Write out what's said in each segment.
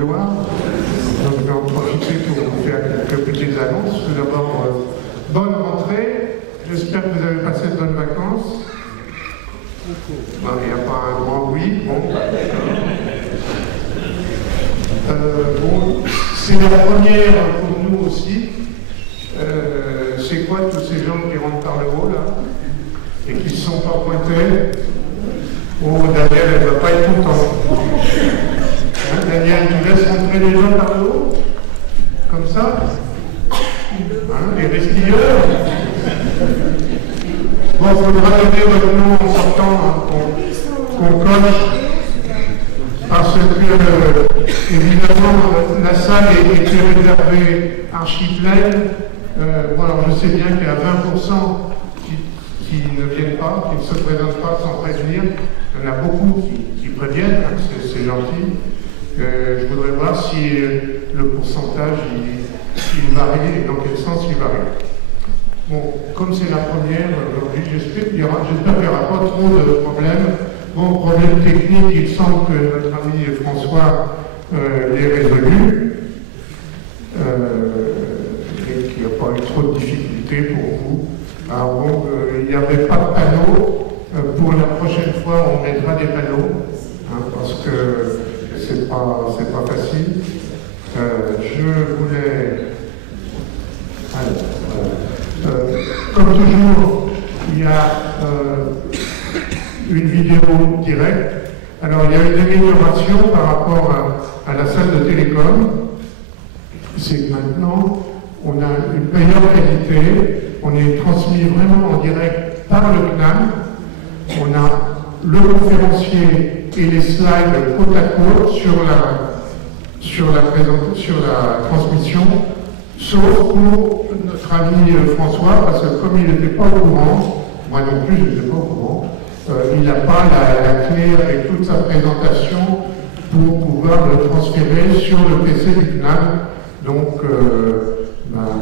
Donc je vais en profiter pour vous faire quelques petites annonces. Tout d'abord, bonne rentrée. J'espère que vous avez passé de bonnes vacances. Bon, il n'y a pas un grand oui. Bon, c'est la première pour nous aussi. C'est quoi tous ces gens qui rentrent par le haut là et qui ne sont pas pointés? Oh, Daniel, elle ne va pas être contente. Daniel, tu laisses rentrer les gens par le haut? Comme ça? Les skieurs? Bon, il faudra donner votre nom en sortant, qu'on coche. Parce que, évidemment, la salle est réservée archi pleine. Bon, alors je sais bien qu'il y a 20% qui ne viennent pas, qui ne se présentent pas sans prévenir. Il y en a beaucoup qui préviennent, hein, c'est gentil. Je voudrais voir si le pourcentage il varie et dans quel sens il varie. Bon, comme c'est la première aujourd'hui, j'espère qu'il n'y aura pas trop de problèmes. Bon, problème technique, il semble que notre ami François l'ait résolu et qu'il n'y a pas eu trop de difficultés pour vous. Alors bon, il n'y avait pas de panneau. Pour la prochaine fois, on mettra des panneaux, hein, parce que c'est pas facile. Je voulais... comme toujours, il y a une vidéo directe. Alors, il y a une amélioration par rapport à la salle de télécom. C'est que maintenant, on a une meilleure qualité. On est transmis vraiment en direct par le CNAM. On a le conférencier et les slides côte à côte sur la transmission, sauf pour notre ami François, parce que comme il n'était pas au courant, moi non plus je n'étais pas au courant, il n'a pas la clé avec toute sa présentation pour pouvoir le transférer sur le PC du CNAM. Donc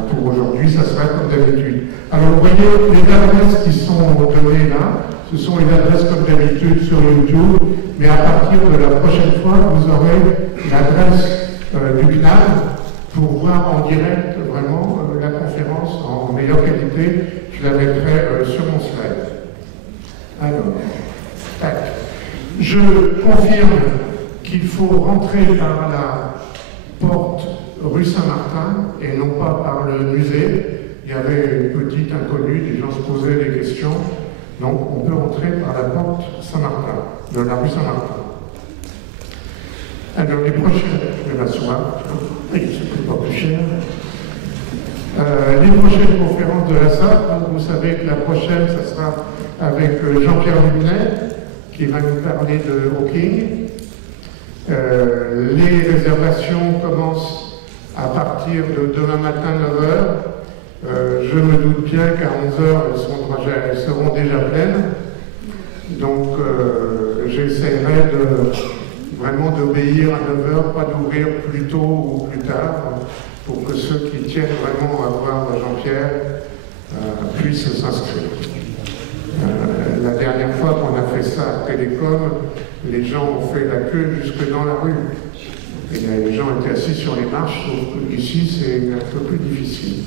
pour aujourd'hui, ça sera comme d'habitude. Alors vous voyez les adresses qui sont données là. Ce sont les adresses comme d'habitude sur YouTube, mais à partir de la prochaine fois, vous aurez l'adresse du CNAM pour voir en direct vraiment la conférence en meilleure qualité. Je la mettrai sur mon slide. Alors, tac. Je confirme qu'il faut rentrer par la porte rue Saint-Martin et non pas par le musée. Il y avait une petite inconnue, les gens se posaient des questions. Donc, on peut entrer par la porte Saint-Martin, de la rue Saint-Martin. Alors, les prochaines, je vais m'asseoir, oui, c'est pas plus cher. Les prochaines conférences de la salle, donc vous savez que la prochaine, ça sera avec Jean-Pierre Luminet, qui va nous parler de Hawking. Les réservations commencent à partir de demain matin 9h. Je me doute bien qu'à 11h, elles seront déjà pleines. Donc, j'essaierai vraiment d'obéir à 9h, pas d'ouvrir plus tôt ou plus tard, pour que ceux qui tiennent vraiment à voir Jean-Pierre puissent s'inscrire. La dernière fois qu'on a fait ça à Télécom, les gens ont fait la queue jusque dans la rue. Et les gens étaient assis sur les marches, sauf qu'ici, c'est un peu plus difficile.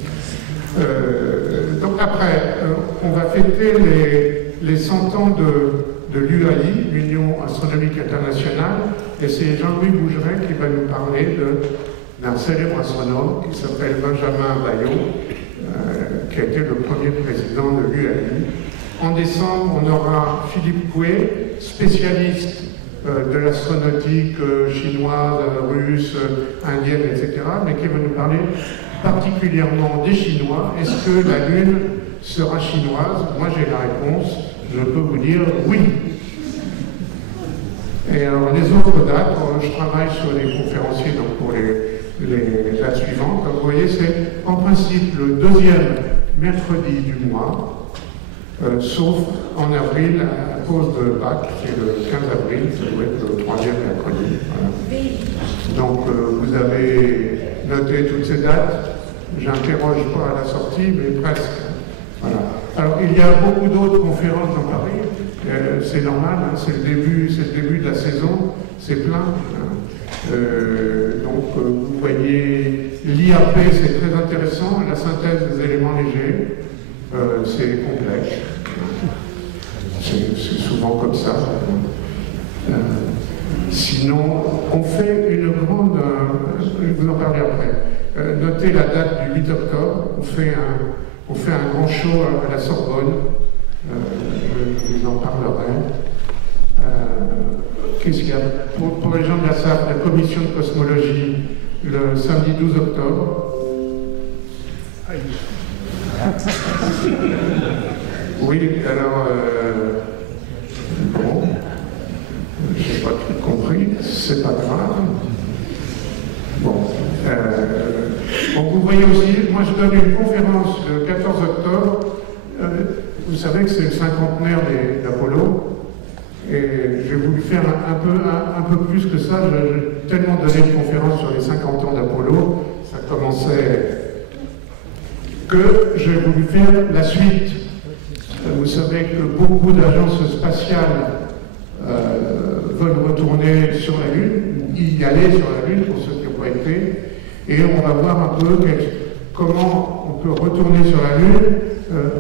Donc après, on va fêter les 100 ans de l'UAI, l'Union Astronomique Internationale, et c'est Jean-Louis Bougeret qui va nous parler d'un célèbre astronome qui s'appelle Benjamin Bayot, qui a été le premier président de l'UAI. En décembre, on aura Philippe Coué, spécialiste de l'astronautique chinoise, russe, indienne, etc., mais qui va nous parler particulièrement des Chinois. Est-ce que la Lune sera chinoise? Moi j'ai la réponse, je peux vous dire oui. Et alors les autres dates, je travaille sur les conférenciers donc pour les dates suivantes. Comme vous voyez, c'est en principe le deuxième mercredi du mois, sauf en avril à cause de Pâques, c'est le 15 avril, ça doit être le troisième mercredi. Voilà. Donc vous avez noté toutes ces dates. J'interroge pas à la sortie, mais presque. Voilà. Alors, il y a beaucoup d'autres conférences dans Paris. C'est normal, hein, c'est le début de la saison, c'est plein. Hein. vous voyez, l'IAP c'est très intéressant, la synthèse des éléments légers, c'est complexe. C'est souvent comme ça. Sinon, on fait une grande... je vais vous en parler après. Notez la date du 8 octobre, on fait un grand show à la Sorbonne. Je vous en parlerai. Qu'est-ce qu'il y a pour les gens de la SAP, la commission de cosmologie, le samedi 12 octobre. Oui, alors... bon, je n'ai pas tout compris, c'est pas grave. Bon, vous voyez aussi, moi je donne une conférence le 14 octobre. Vous savez que c'est le cinquantenaire d'Apollo. Et j'ai voulu faire un peu plus que ça. J'ai tellement donné de conférences sur les 50 ans d'Apollo, ça commençait, que j'ai voulu faire la suite. Vous savez que beaucoup d'agences spatiales veulent retourner sur la Lune, y aller sur la Lune pour ceux qui n'ont pas été, et on va voir un peu comment on peut retourner sur la Lune,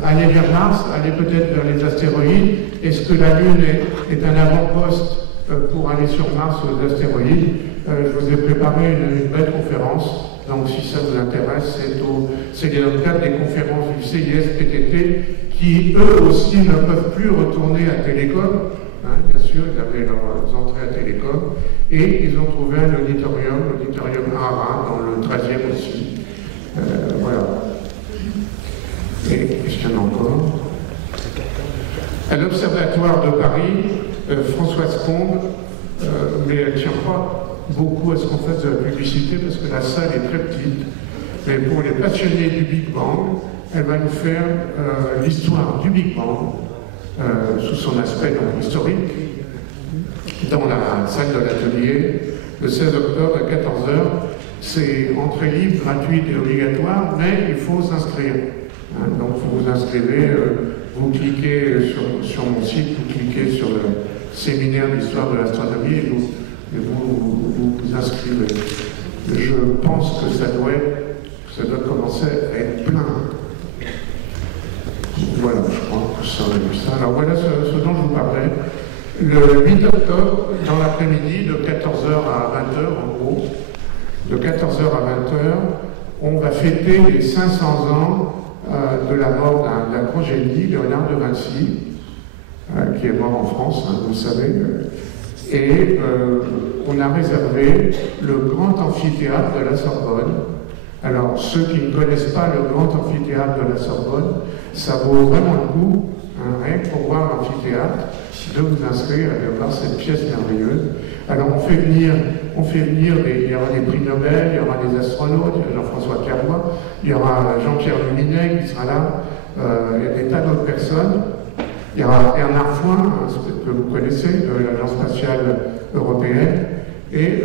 aller vers Mars, aller peut-être vers les astéroïdes. Est-ce que la Lune est un avant-poste pour aller sur Mars ou les astéroïdes? Je vous ai préparé une belle conférence, donc si ça vous intéresse, c'est dans le cadre des conférences du CIS-PTT qui eux aussi ne peuvent plus retourner à Télécom. Bien sûr, ils avaient leurs entrées à Télécom, et ils ont trouvé un l'auditorium ARA, dans le 13e aussi. Voilà. Et qu'est-ce qu'il y en a encore? À l'Observatoire de Paris, Françoise Combe, mais elle ne tient pas beaucoup à ce qu'on fasse de la publicité parce que la salle est très petite. Mais pour les passionnés du Big Bang, elle va nous faire l'histoire du Big Bang sous son aspect historique dans la salle de l'atelier le 16 octobre à 14h. C'est entrée libre, gratuite et obligatoire, mais il faut s'inscrire. Donc vous vous inscrivez, vous cliquez sur mon site, vous cliquez sur le séminaire d'histoire de l'astronomie et vous inscrivez. Je pense que ça doit commencer à être plein. Voilà, je crois que ça aurait vu ça. Alors voilà ce dont je vous parlais. Le 8 octobre, dans l'après-midi, de 14h à 20h en gros, de 14h à 20h, on va fêter les 500 ans de la mort d'un grand génie, Léonard de Vinci, qui est mort en France, vous le savez. Et on a réservé le grand amphithéâtre de la Sorbonne. Alors, ceux qui ne connaissent pas le grand amphithéâtre de la Sorbonne, ça vaut vraiment le coup, rien que pour voir l'amphithéâtre, de vous inscrire et de voir cette pièce merveilleuse. Alors, on fait venir il y aura des prix Nobel, il y aura des astronautes, il y a Jean-François Pierrois, il y aura Jean-Pierre Luminet qui sera là, il y a des tas d'autres personnes. Il y aura Bernard Foin, que vous connaissez, de l'Agence spatiale européenne. Et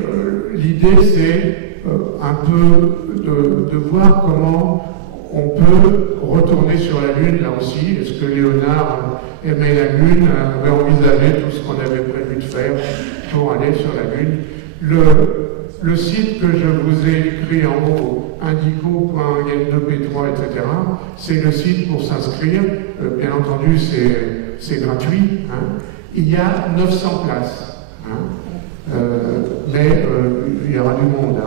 l'idée, c'est un peu de voir comment on peut retourner sur la Lune, là aussi. Est-ce que Léonard aimait la Lune, avait envisagé tout ce qu'on avait prévu de faire pour aller sur la Lune? Le site que je vous ai écrit en haut, indigo.yen2p3, etc., c'est le site pour s'inscrire. Bien entendu, c'est gratuit. Il y a 900 places. Mais il y aura du monde,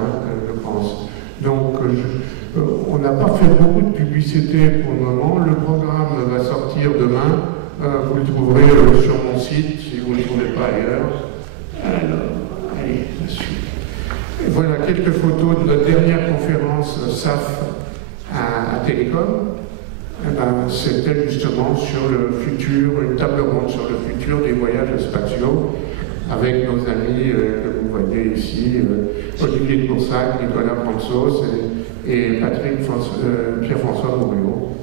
je pense. Donc, on n'a pas fait beaucoup de publicité pour le moment. Le programme va sortir demain. Vous le trouverez sur mon site, si vous ne le trouvez pas ailleurs. Alors, allez, je suis. Et voilà quelques photos de notre dernière conférence SAF à Télécom. C'était justement sur le futur, une table ronde sur le futur des voyages spatiaux, avec nos amis que vous voyez ici, Olivier de Boursac, Nicolas Fransos et Pierre-François Mouriot.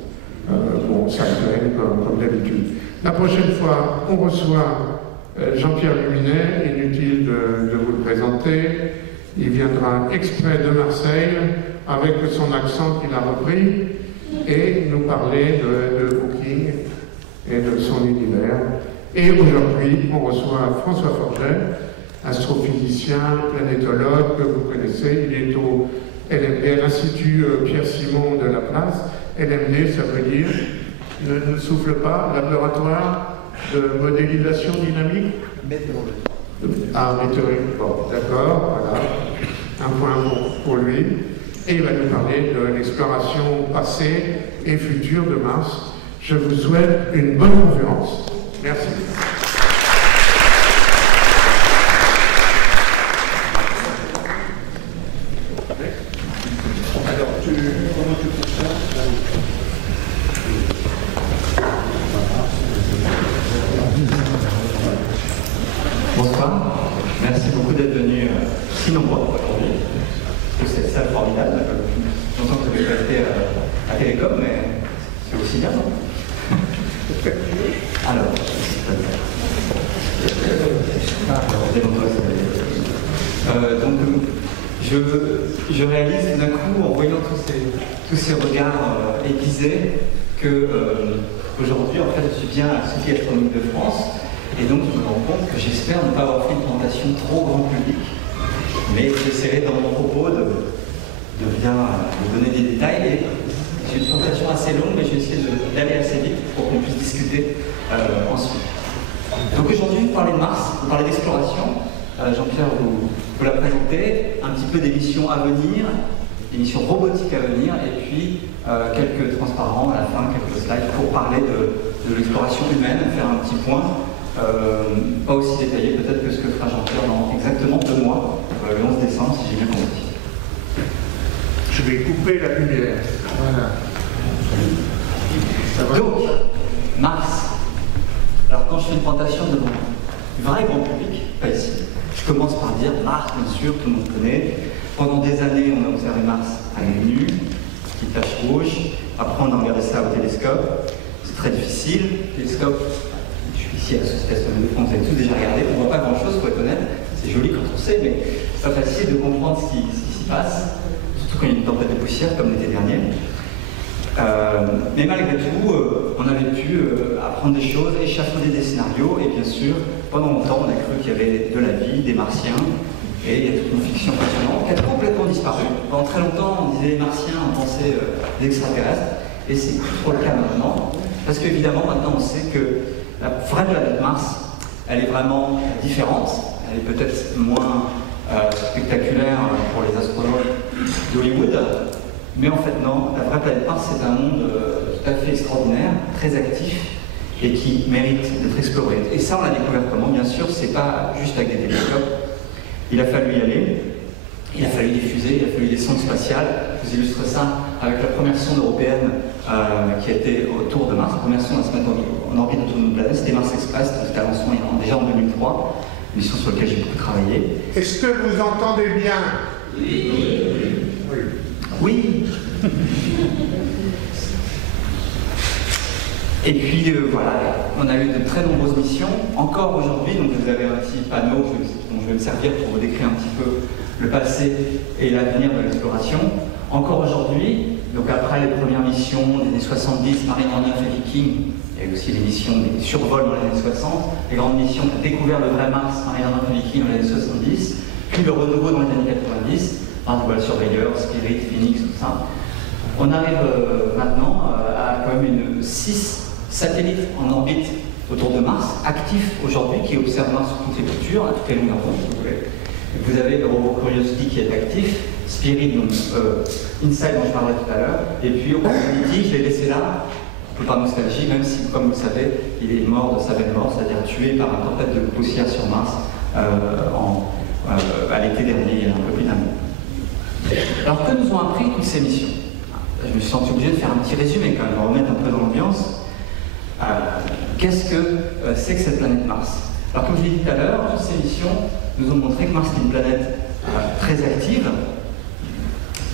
Bon, ça traîne comme d'habitude. La prochaine fois, on reçoit Jean-Pierre Luminet, inutile de vous le présenter. Il viendra exprès de Marseille, avec son accent qu'il a repris, et nous parler de Booking et de son univers. Et aujourd'hui, on reçoit François Forget, astrophysicien, planétologue que vous connaissez. Il est au LMD, à l'Institut Pierre-Simon de la Place. LMD, ça veut dire, ne souffle pas, laboratoire de modélisation dynamique. Météorologie. Ah, météorologie, bon, d'accord, voilà. Un point pour lui. Et il va nous parler de l'exploration passée et future de Mars. Je vous souhaite une bonne conférence. Merci. Alors, comment tu fais ça? Bonsoir, merci beaucoup d'être venus si nombreux aujourd'hui. Pour cette salle formidable. Longtemps que je n'avais pas été à Télécom, mais c'est aussi bien, non? Alors, donc, je réalise d'un coup, en voyant tous ces regards aiguisés, que aujourd'hui, en fait, je suis bien à l'Institut Astronomique de France, et donc je me rends compte que j'espère ne pas avoir fait une présentation trop grand public, mais j'essaierai dans mon propos de bien vous donner des détails. Et j'ai une présentation assez longue, mais je vais essayer d'aller assez vite pour qu'on puisse discuter ensuite. Donc aujourd'hui, vous parlez de Mars, vous parlez d'exploration. Jean-Pierre vous l'a présenté, un petit peu des missions à venir, des missions robotiques à venir, et puis quelques transparents à la fin, quelques slides pour parler de l'exploration humaine, faire un petit point, pas aussi détaillé peut-être que ce que fera Jean-Pierre dans exactement 2 mois, le 11 décembre, si j'ai bien compris. Je vais couper la lumière. Voilà. Ça va. Donc, Mars. Alors quand je fais une présentation devant du vrai grand public, pas ici, je commence par dire Mars, bien sûr, tout le monde connaît. Pendant des années, on a observé Mars à l'œil nu, petite tache rouge. Après, on a regardé ça au télescope. C'est très difficile. Le télescope, je suis ici à la Société Astronomique de France, vous avez tous déjà regardé. On ne voit pas grand-chose, pour être honnête. C'est joli quand on sait, mais c'est pas facile de comprendre ce qui s'y passe. Surtout quand il y a une tempête de poussière, comme l'été dernier. Mais malgré tout, on avait pu apprendre des choses, échafauder des scénarios, et bien sûr, pendant longtemps, on a cru qu'il y avait de la vie, des martiens, et il y a toute une fiction passionnante qui a complètement disparu. Pendant très longtemps, on disait les martiens, on pensait des extraterrestres, et c'est plus trop le cas maintenant, parce qu'évidemment, maintenant, on sait que la vraie planète Mars, elle est vraiment différente, elle est peut-être moins spectaculaire pour les astronautes d'Hollywood. Mais en fait, non, la vraie planète Mars, c'est un monde tout à fait extraordinaire, très actif, et qui mérite d'être exploré. Et ça, on l'a découvert comment? Bien sûr, c'est pas juste avec des télescopes. Il a fallu y aller, il a fallu des fusées, il a fallu des sondes spatiales. Je vous illustre ça avec la première sonde européenne qui a été autour de Mars. La première sonde à se mettre en orbite autour d'une planète, c'était Mars Express, c'était un lancement déjà en 2003, une mission sur laquelle j'ai beaucoup travaillé. Est-ce que vous entendez bien? Oui. Oui. Oui. Et puis voilà, on a eu de très nombreuses missions, encore aujourd'hui, donc vous avez un petit panneau dont je vais me servir pour vous décrire un petit peu le passé et l'avenir de l'exploration. Encore aujourd'hui, donc après les premières missions des années 70, Marine 9 et Viking, il y a eu aussi les missions, des survols dans les années 60, les grandes missions qui ont découvert le vrai Mars, Marine 9 et Viking dans les années 70, puis le renouveau dans les années 90, Mars Surveyor, Spirit, Phoenix, tout ça. On arrive maintenant à quand même 6 satellites en orbite autour de Mars, actifs aujourd'hui, qui observent Mars sous toutes ses coutures, à toutes les longueurs d'onde, si vous voulez. Vous avez le robot Curiosity qui est actif, Spirit, donc Insight dont je parlerai tout à l'heure, et puis Opportunity, je l'ai laissé là, un peu par nostalgie, même si, comme vous le savez, il est mort de sa belle mort, c'est-à-dire tué par une tempête de poussière sur Mars à l'été dernier, il y a un peu plus d'un mois. Alors, que nous ont appris toutes ces missions? Je me suis senti obligé de faire un petit résumé quand même, remettre un peu dans l'ambiance. Qu'est-ce que c'est que cette planète Mars? Alors, comme je l'ai dit tout à l'heure, toutes ces missions nous ont montré que Mars est une planète très active,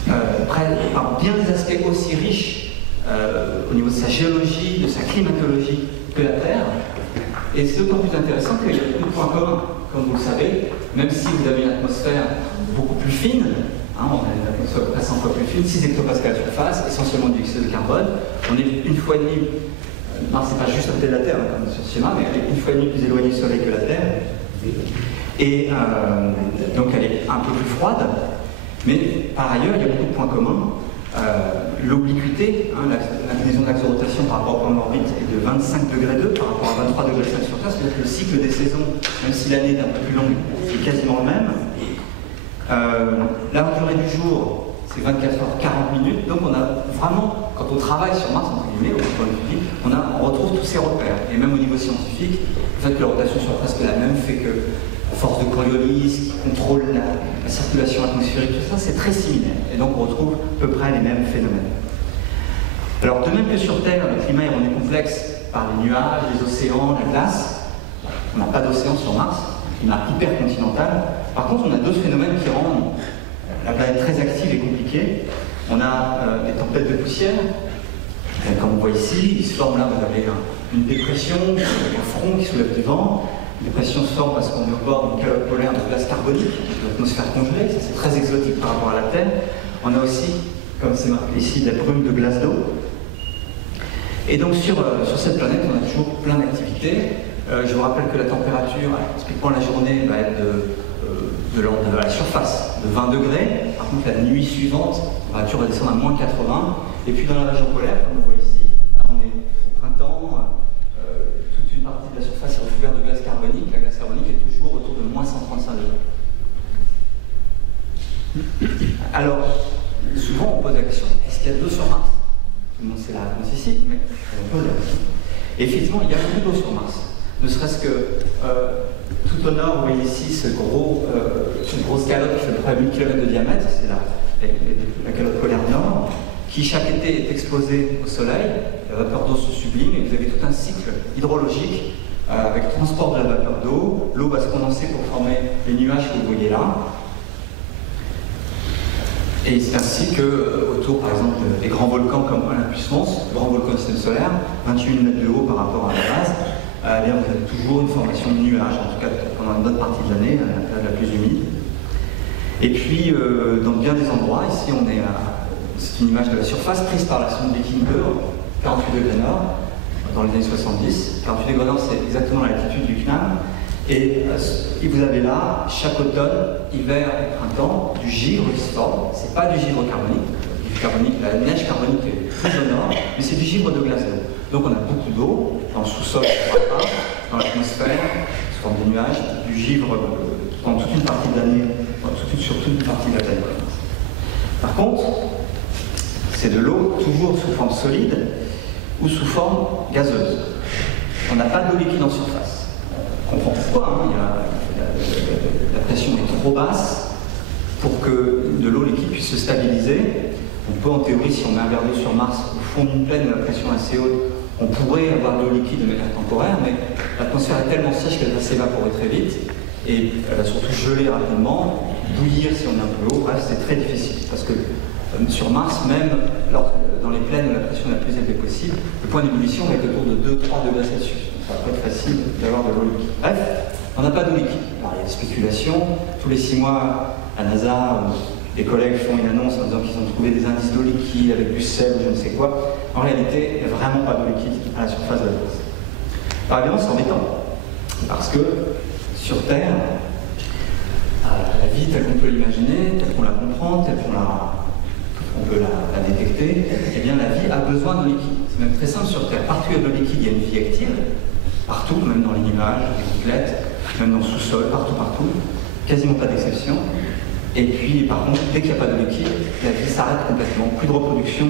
par bien des aspects aussi riches au niveau de sa géologie, de sa climatologie que la Terre. Et c'est d'autant plus intéressant qu'il y a beaucoup de points communs, comme vous le savez, même si vous avez une atmosphère beaucoup plus fine. On a une atmosphère à peu près 100 fois plus fine, 6 hectopascales à surface, essentiellement du dioxyde de carbone. On est 1,5 fois. Mars, c'est pas juste à côté de la Terre, comme sur ce schéma, mais elle est 1,5 fois plus éloignée du Soleil que la Terre. Et donc elle est un peu plus froide, mais par ailleurs il y a beaucoup de points communs. L'obliquité, l'inclinaison de l'axe de rotation par rapport au point d'orbite est de 25 degrés 2 par rapport à 23 degrés 5 sur Terre, c'est-à-dire que le cycle des saisons, même si l'année est un peu plus longue, c'est quasiment le même. La durée du jour, c'est 24 heures 40 minutes, donc on a vraiment, quand on travaille sur Mars, entre guillemets, au point de vue, on retrouve tous ces repères. Et même au niveau scientifique, le fait que la rotation soit presque la même fait que la force de Coriolis qui contrôle la circulation atmosphérique, tout ça, c'est très similaire. Et donc on retrouve à peu près les mêmes phénomènes. Alors de même que sur Terre, le climat est rendu complexe par les nuages, les océans, la glace, on n'a pas d'océan sur Mars, un climat hypercontinental. Par contre, on a d'autres phénomènes qui rendent la planète très active et compliquée. On a des tempêtes de poussière, comme on voit ici, il se forme là, vous avez une dépression, un front qui soulève du vent. La dépression se forme parce qu'on est au bord d'une calotte polaire de glace carbonique, de l'atmosphère congelée, ça c'est très exotique par rapport à la Terre. On a aussi, comme c'est marqué ici, des brumes de glace d'eau. Et donc sur cette planète, on a toujours plein d'activités. Je vous rappelle que la température, typiquement la journée, va être à la surface de 20 degrés. Par contre, la nuit suivante, la température va descendre à moins 80. Et puis dans la région polaire, comme on voit ici, là on est au printemps, toute une partie de la surface est recouverte de glace carbonique. La glace carbonique est toujours autour de moins 135 degrés. Alors, souvent on pose la question, est-ce qu'il y a de l'eau sur Mars? Tout le monde sait la réponse ici, mais on pose la question. Et effectivement, il y a beaucoup d'eau sur Mars. Ne serait-ce que tout au nord, vous voyez ici cette grosse calotte qui fait à peu près 1000 km de diamètre, c'est la calotte polaire nord, qui chaque été est exposée au soleil, la vapeur d'eau se sublime, et vous avez tout un cycle hydrologique avec le transport de la vapeur d'eau. L'eau va se condenser pour former les nuages que vous voyez là. Et c'est ainsi que, autour par exemple des grands volcans comme Olympus Mons, le grand volcan du système solaire, 28 mètres de haut par rapport à la base, eh bien, vous avez toujours une formation de nuages, en tout cas pendant une bonne partie de l'année, la période la plus humide. Et puis, dans bien des endroits, ici on est c'est une image de la surface prise par la sonde Viking 2, 48 degrés nord, dans les années 70. 48 degrés nord, c'est exactement la latitude du CNAM. Et vous avez là, chaque automne, hiver et printemps, du givre qui se forme. C'est pas du givre carbonique, la neige carbonique est plus au nord, mais c'est du givre de glace d'eau. Donc on a beaucoup d'eau, dans le sous-sol, dans l'atmosphère, sous forme de nuages, du givre dans toute une partie de l'année, sur toute une partie de la planète. Par contre, c'est de l'eau toujours sous forme solide ou sous forme gazeuse. On n'a pas d'eau liquide en surface. On comprend pourquoi, la pression est trop basse pour que de l'eau liquide puisse se stabiliser. On peut en théorie, si on met un verre d'eau sur Mars au fond d'une plaine où la pression est assez haute, on pourrait avoir de l'eau liquide de manière temporaire, mais l'atmosphère est tellement sèche qu'elle va s'évaporer très vite et elle va surtout geler rapidement, bouillir si on est un peu haut. Bref, c'est très difficile parce que sur Mars, même dans les plaines où la pression est la plus élevée possible, le point d'ébullition va être autour de 2-3 degrés Celsius. Ça va pas être facile d'avoir de l'eau liquide. Bref, on n'a pas d'eau liquide. Alors, il y a des spéculations. Tous les 6 mois, à NASA, les collègues font une annonce en disant qu'ils ont trouvé des indices d'eau liquide avec du sel ou je ne sais quoi. En réalité, il n'y a vraiment pas d'eau liquide à la surface de la Mars. Alors évidemment, c'est embêtant. Parce que sur Terre, la vie telle qu'on peut l'imaginer, telle qu'on la comprend, telle qu'on peut la détecter, eh bien la vie a besoin d'eau liquide. C'est même très simple sur Terre. Partout où il y a de l'eau liquide, il y a une vie active. Partout, même dans les nuages, les gouttelettes, même dans le sous-sol, partout. Quasiment pas d'exception. Et puis, par contre, dès qu'il n'y a pas de liquide, la vie s'arrête complètement. Plus de reproduction,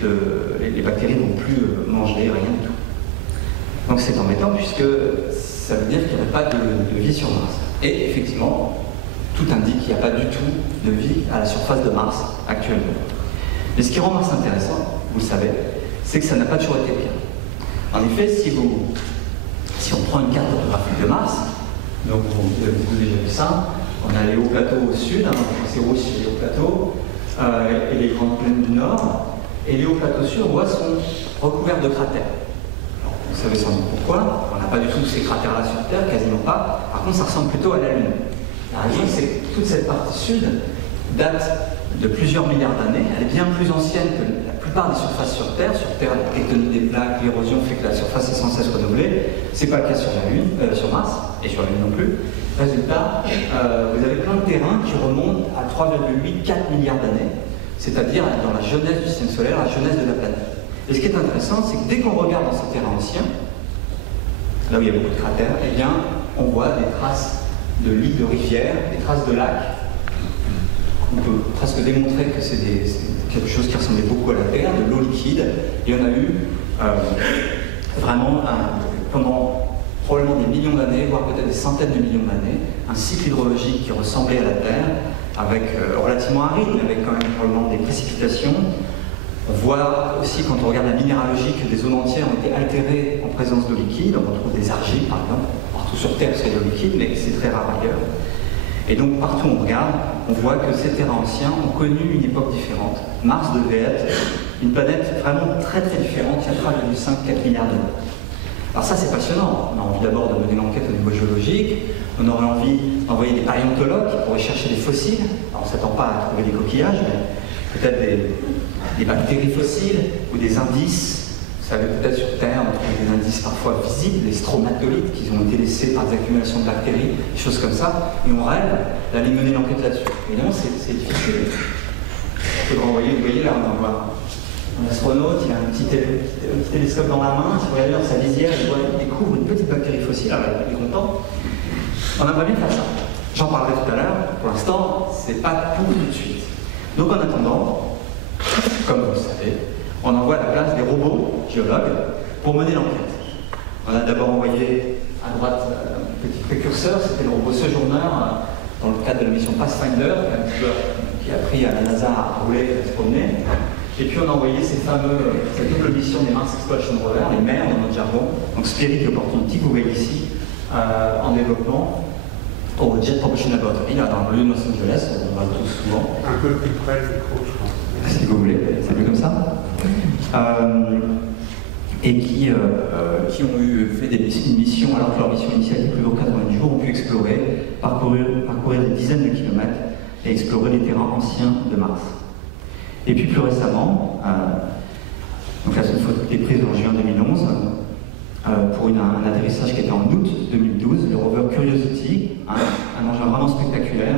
les bactéries ne vont plus manger, rien du tout. Donc c'est embêtant puisque ça veut dire qu'il n'y aurait pas de vie sur Mars. Et effectivement, tout indique qu'il n'y a pas du tout de vie à la surface de Mars actuellement. Mais ce qui rend Mars intéressant, vous le savez, c'est que ça n'a pas toujours été le cas. En effet, si on prend une carte topographique de Mars, donc vous avez déjà vu ça, on a les hauts plateaux au sud, c'est rouge sur les hauts plateaux, et les grandes plaines du nord, et les hauts plateaux sud, on voit, sont recouverts de cratères. Alors, vous savez sans doute pourquoi, on n'a pas du tout ces cratères-là sur Terre, quasiment pas, par contre ça ressemble plutôt à la Lune. La raison, c'est que toute cette partie sud date de plusieurs milliards d'années. Elle est bien plus ancienne que la plupart des surfaces sur Terre. Sur Terre, la tectonique des plaques, l'érosion fait que la surface est sans cesse renouvelée. Ce n'est pas le cas sur la Lune, sur Mars, et sur la Lune non plus. Résultat, vous avez plein de terrains qui remontent à 3,8-4 milliards d'années, c'est-à-dire dans la jeunesse du système solaire, la jeunesse de la planète. Et ce qui est intéressant, c'est que dès qu'on regarde dans ces terrains anciens, là où il y a beaucoup de cratères, eh bien, on voit des traces de lits de rivières, des traces de lacs. On peut presque démontrer que c'est quelque chose qui ressemblait beaucoup à la Terre, de l'eau liquide. Et on a eu vraiment, pendant probablement des millions d'années, voire peut-être des centaines de millions d'années, un cycle hydrologique qui ressemblait à la Terre, avec relativement aride, mais avec quand même probablement des précipitations. On voit aussi, quand on regarde la minéralogie, que des zones entières ont été altérées en présence d'eau liquide. On retrouve des argiles, par exemple, partout sur Terre, c'est de l'eau liquide, mais c'est très rare ailleurs. Et donc, partout où on regarde, on voit que ces terrains anciens ont connu une époque différente. Mars devait être une planète vraiment très très différente, il y a 3,5-4 milliards d'années. Alors ça, c'est passionnant. On a envie d'abord de mener l'enquête au niveau géologique, on aurait envie d'envoyer des paléontologues qui pourraient chercher des fossiles. Alors, on ne s'attend pas à trouver des coquillages, mais peut-être des bactéries fossiles ou des indices. Vous savez, peut-être sur Terre, on trouve des indices parfois visibles, des stromatolites qui ont été laissés par des accumulations de bactéries, des choses comme ça, et on rêve d'aller mener l'enquête là-dessus. Évidemment, c'est difficile. On peut le renvoyer, vous voyez là, on voit un astronaute, il a un petit télescope dans la main, il regarde dans sa visière, il découvre une petite bactérie fossile, alors il est content. On aimerait bien faire ça. J'en parlerai tout à l'heure. Pour l'instant, c'est pas tout de suite. Donc en attendant, comme vous le savez, on envoie à la place des robots géologues pour mener l'enquête. On a d'abord envoyé à droite un petit précurseur, c'était le robot Sojourner, dans le cadre de la mission Pathfinder, qui a appris à la NASA à rouler et à se promener. Et puis on a envoyé cette double mission des Mars Exploration Rover, les MER dans notre jargon, donc Spirit Opportunity, que vous voyez ici, en développement au Jet Propulsion Laboratory, là dans le lieu de Los Angeles, on va tous souvent. Un peu plus près du micro, je pense. Si vous voulez, c'est mieux comme ça. Et qui ont fait une mission, alors que leur mission initiale était plus de 90 jours, ont pu explorer, parcourir des dizaines de kilomètres et explorer les terrains anciens de Mars. Et puis plus récemment, donc là c'est une photo qui était prise en juin 2011, pour un atterrissage qui était en août 2012, le rover Curiosity, un engin vraiment spectaculaire,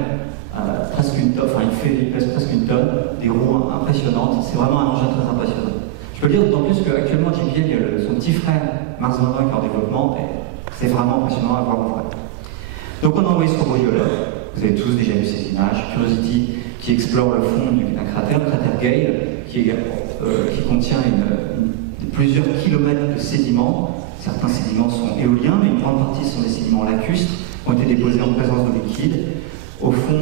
presque une tonne, il pèse presque une tonne, des roues impressionnantes, c'est vraiment un engin très impressionnant. Je peux le dire d'autant plus qu'actuellement JPL, il y a son petit frère Mars 21 qui est en développement, et c'est vraiment impressionnant à voir en vrai. Donc on a envoyé ce robot géologue, vous avez tous déjà vu ces images, Curiosity qui explore le fond d'un cratère, le cratère Gale, qui contient plusieurs kilomètres de sédiments. Certains sédiments sont éoliens, mais une grande partie sont des sédiments lacustres, ont été déposés en présence d'eau liquide. Au fond,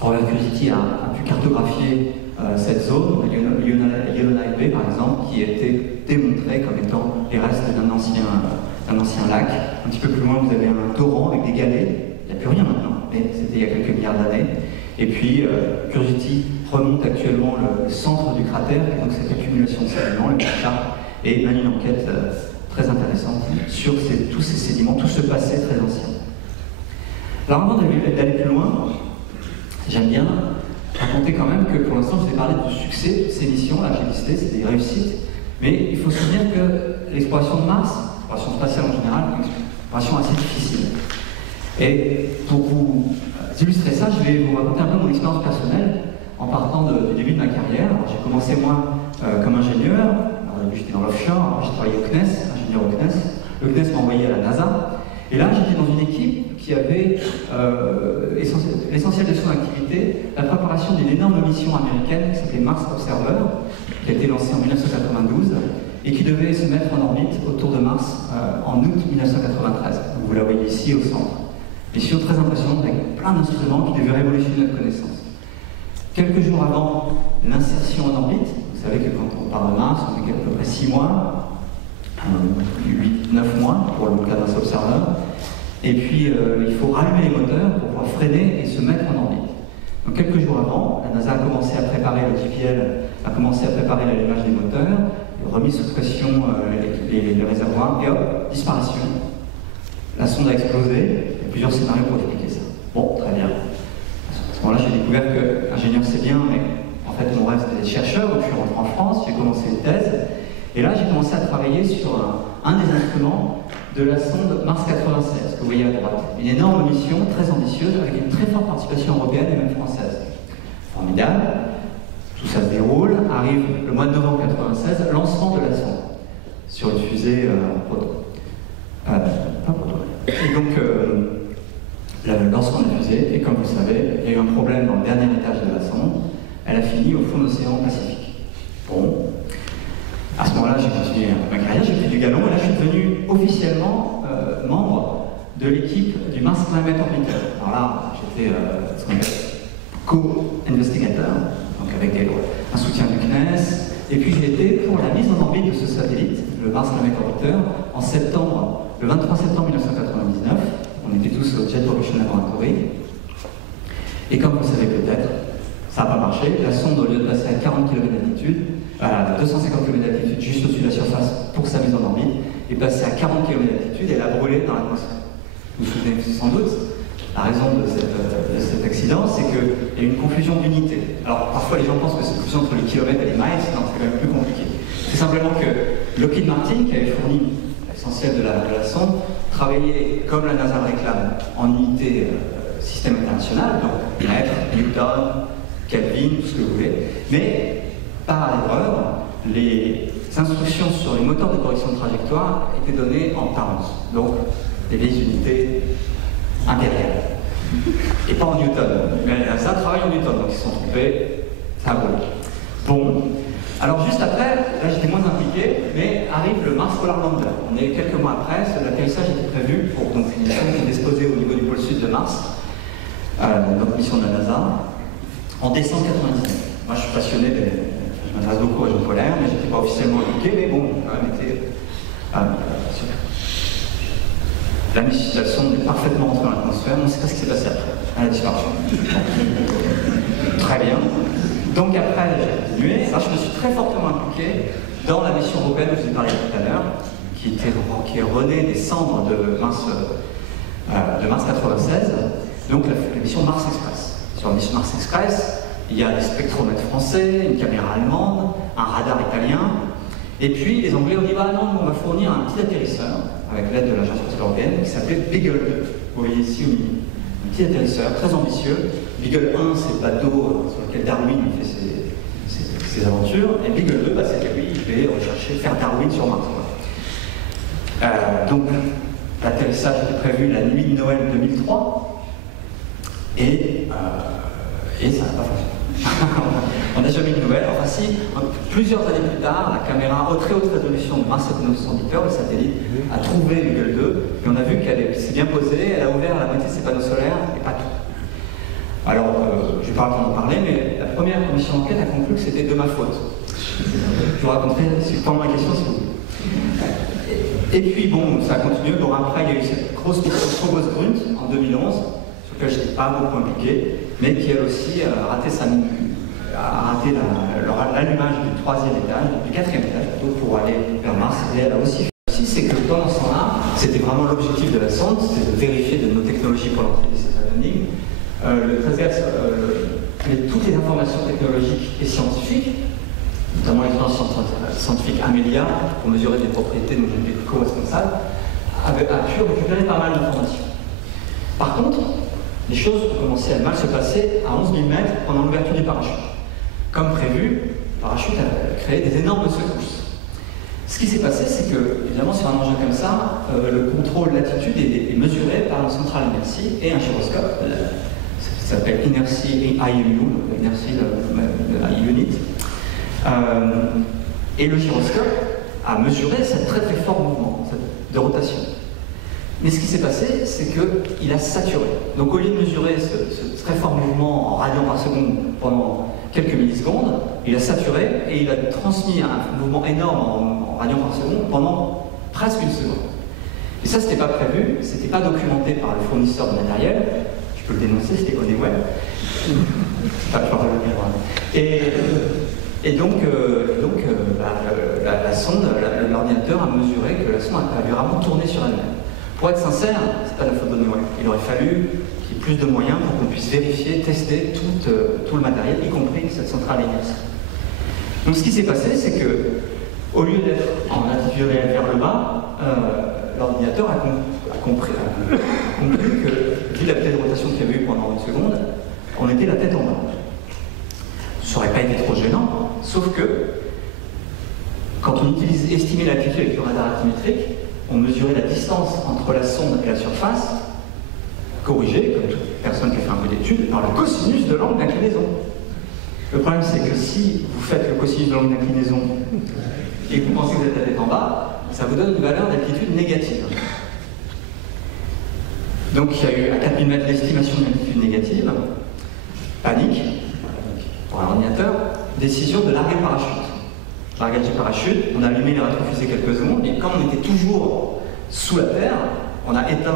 Rover Curiosity a pu cartographier cette zone, Yellowknife Bay par exemple, qui a été démontrée comme étant les restes d'un ancien lac. Un petit peu plus loin, vous avez un torrent avec des galets. Il n'y a plus rien maintenant, mais c'était il y a quelques milliards d'années. Et puis, Curiosity remonte actuellement le centre du cratère, donc cette accumulation de sédiments, le Picard, et mène une enquête très intéressante sur tous ces sédiments, tout ce passé très ancien. Alors avant d'aller plus loin, j'aime bien raconter quand même que pour l'instant je vous ai parlé du succès de ces missions, là j'ai listé, c'est des réussites, mais il faut se souvenir que l'exploration de Mars, l'exploration spatiale en général, est une exploration assez difficile. Et pour vous illustrer ça, je vais vous raconter un peu mon expérience personnelle en partant du début de ma carrière. J'ai commencé moi comme ingénieur, au début j'étais dans l'offshore, j'ai travaillé au CNES, ingénieur au CNES. Le CNES m'a envoyé à la NASA, et là j'étais dans une équipe qui avait l'essentiel de son activité, la préparation d'une énorme mission américaine qui s'appelait Mars Observer, qui a été lancée en 1992 et qui devait se mettre en orbite autour de Mars en août 1993. Vous la voyez ici au centre. Mission très impressionnante avec plein d'instruments qui devaient révolutionner notre connaissance. Quelques jours avant l'insertion en orbite, vous savez que quand on part de Mars, on est à peu près 6 mois, 8-9 mois pour le cas d'un Observer. Et puis il faut rallumer les moteurs pour pouvoir freiner et se mettre en orbite. Donc quelques jours avant, la NASA a commencé à préparer, le JPL a commencé à préparer l'allumage des moteurs, remis sous pression les réservoirs, et hop, disparition. La sonde a explosé, il y a plusieurs scénarios pour expliquer ça. Bon, très bien. ce moment-là, j'ai découvert que ingénieur c'est bien, mais en fait mon rêve c'était d'être chercheur, donc je suis rentré en France, j'ai commencé une thèse, et là j'ai commencé à travailler sur un des instruments de la sonde Mars 96, que vous voyez à droite. Une énorme mission, très ambitieuse, avec une très forte participation européenne et même française. Formidable, tout ça se déroule, arrive le mois de novembre 96, lancement de la sonde sur une fusée Proton. Et donc, le lancement de la fusée, et comme vous le savez, il y a eu un problème dans le dernier étage de la sonde, elle a fini au fond de l'océan Pacifique. Bon. À ce moment-là, j'ai continué ma carrière, j'ai pris du galon, et là, je suis devenu officiellement membre de l'équipe du Mars Climate Orbiter. Alors là, j'étais ce qu'on appelle co-investigateur, donc avec un soutien du CNES, et puis j'ai été pour la mise en orbite de ce satellite, le Mars Climate Orbiter, en septembre, le 23 septembre 1999. On était tous au Jet Propulsion Laboratory. Et comme vous le savez peut-être, ça n'a pas marché. La sonde, au lieu de passer à 40 km d'altitude, à 250 km d'altitude, juste au-dessus de la surface pour sa mise en orbite, est passée à 40 km d'altitude et elle a brûlé dans l'atmosphère. Vous vous souvenez sans doute, la raison de cet accident, c'est qu'il y a eu une confusion d'unité. Alors parfois les gens pensent que c'est une confusion entre les kilomètres et les miles, non, c'est quand même plus compliqué. C'est simplement que Lockheed Martin, qui avait fourni l'essentiel de la sonde, travaillait, comme la NASA le réclame, en unité système international, donc mètre, Newton, Kelvin, tout ce que vous voulez, mais par erreur, les instructions sur les moteurs de correction de trajectoire étaient données en pounds, donc des vieilles unités impériales. Et pas en Newton. Mais ça travaille en Newton, donc ils se sont trompés, ça a roulé. Bon, alors juste après, là j'étais moins impliqué, mais arrive le Mars Polar Lander. On est quelques mois après, l'atterrissage était prévu pour donc, une mission qui est disposée au niveau du pôle sud de Mars, notre mission de la NASA, en décembre 99. Moi je suis passionné, je m'intéresse beaucoup aux régions polaires, mais j'étais pas officiellement impliqué, mais bon, quand même été la sonde est parfaitement rentrée dans l'atmosphère, on ne sait pas ce qui s'est passé après. Elle a disparu. Très bien. Donc après, j'ai continué. Alors, je me suis très fortement impliqué dans la mission européenne que je vous ai parlé tout à l'heure, qui est renée des cendres de Mars 96, donc la mission Mars Express. Sur la mission Mars Express, il y a des spectromètres français, une caméra allemande, un radar italien, et puis les Anglais ont dit bah non, on va fournir un petit atterrisseur avec l'aide de l'Agence spatiale européenne qui s'appelait Beagle 2. Vous voyez ici au milieu. Un petit atterrisseur très ambitieux. Beagle 1, c'est le bateau sur lequel Darwin fait ses aventures, et Beagle 2, bah, c'était lui, il devait rechercher, faire Darwin sur Mars. Donc l'atterrissage était prévu la nuit de Noël 2003, et ça n'a pas fonctionné. On n'a jamais eu de nouvelles. Enfin si, plusieurs années plus tard, la caméra très haute résolution de Mars Autonomous Orbiter, le satellite, a trouvé Beagle 2, et on a vu qu'elle s'est bien posée, elle a ouvert la moitié de ses panneaux solaires, et pas tout. Alors, je ne vais pas en parler, mais la première commission d'enquête a conclu que c'était de ma faute. Je vous raconterai pendant la question si vous voulez. Et puis bon, ça a continué. Bon, après, il y a eu cette grosse mission Strobos Grunt en 2011, sur laquelle je n'étais pas beaucoup impliqué, mais qui elle aussi a raté l'allumage du 3e étage, du 4e étage, plutôt pour aller vers Mars. Et elle a aussi fait aussi, c'est que pendant ce temps-là, c'était vraiment l'objectif de la sonde, c'était de vérifier de nos technologies pour l'entrée des énigmes. Le transverse toutes les informations technologiques et scientifiques, notamment l'expérience scientifique Amelia, pour mesurer des propriétés de nos co-responsables, a pu récupérer pas mal d'informations. Par contre, les choses ont commencé à mal se passer à 11 000 mètres pendant l'ouverture du parachute. Comme prévu, le parachute a créé des énormes secousses. Ce qui s'est passé, c'est que, évidemment, sur un engin comme ça, le contrôle latitude est mesuré par une centrale inertie et un gyroscope. Ça s'appelle Inertie IMU, Inertie Unit. Et le gyroscope a mesuré ce très très fort mouvement de rotation. Mais ce qui s'est passé, c'est qu'il a saturé. Donc au lieu de mesurer ce très fort mouvement en radians par seconde pendant quelques millisecondes, il a saturé et il a transmis un mouvement énorme en radians par seconde pendant presque une seconde. Et ça, c'était pas prévu, c'était pas documenté par le fournisseur de matériel. Je peux le dénoncer, c'était Honeywell. Pas que je et donc, la sonde, l'ordinateur a mesuré que la sonde avait vraiment tourné sur elle-même. Pour être sincère, c'est pas la faute de Noël. Il aurait fallu qu'il y ait plus de moyens pour qu'on puisse vérifier, tester tout le matériel, y compris cette centrale Ignis. Donc ce qui s'est passé, c'est que, au lieu d'être en attitude réelle vers le bas, l'ordinateur a compris que, vu la vitesse de rotation qu'il y avait eu pendant une seconde, on était la tête en bas. Ça n'aurait pas été trop gênant, sauf que, quand on estimait l'altitude avec le radar altimétrique, on mesurait la distance entre la sonde et la surface, corrigée, comme toute personne qui a fait un peu d'études, par le cosinus de l'angle d'inclinaison. Le problème, c'est que si vous faites le cosinus de l'angle d'inclinaison et que vous pensez que vous êtes la tête en bas, ça vous donne une valeur d'altitude négative. Donc il y a eu à 4000 mètres d'estimation d'altitude négative, panique pour un ordinateur, décision de larguer le parachute. Largage du parachute, on a allumé les rétrofusées quelques secondes, et comme on était toujours sous la Terre, on a éteint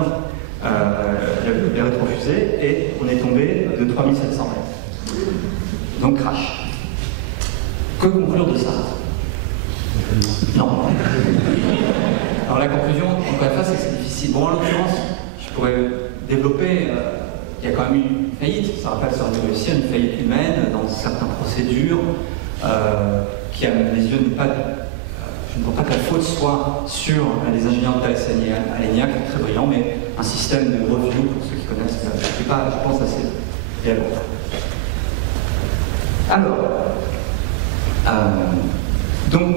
les rétrofusées et on est tombé de 3700 mètres. Donc crash. Que conclure de ça? Non. Alors la conclusion, encore une fois, c'est que c'est difficile. Bon, en l'occurrence, je pourrais développer, il y a quand même eu une faillite, ça rappelle sur une réussite, une faillite humaine dans certaines procédures qui, à mes yeux, je ne pense pas que la faute soit sur les ingénieurs de Thales Alenia, qui est très brillant, mais un système de review, pour ceux qui connaissent, je pense assez réellement. Alors, donc,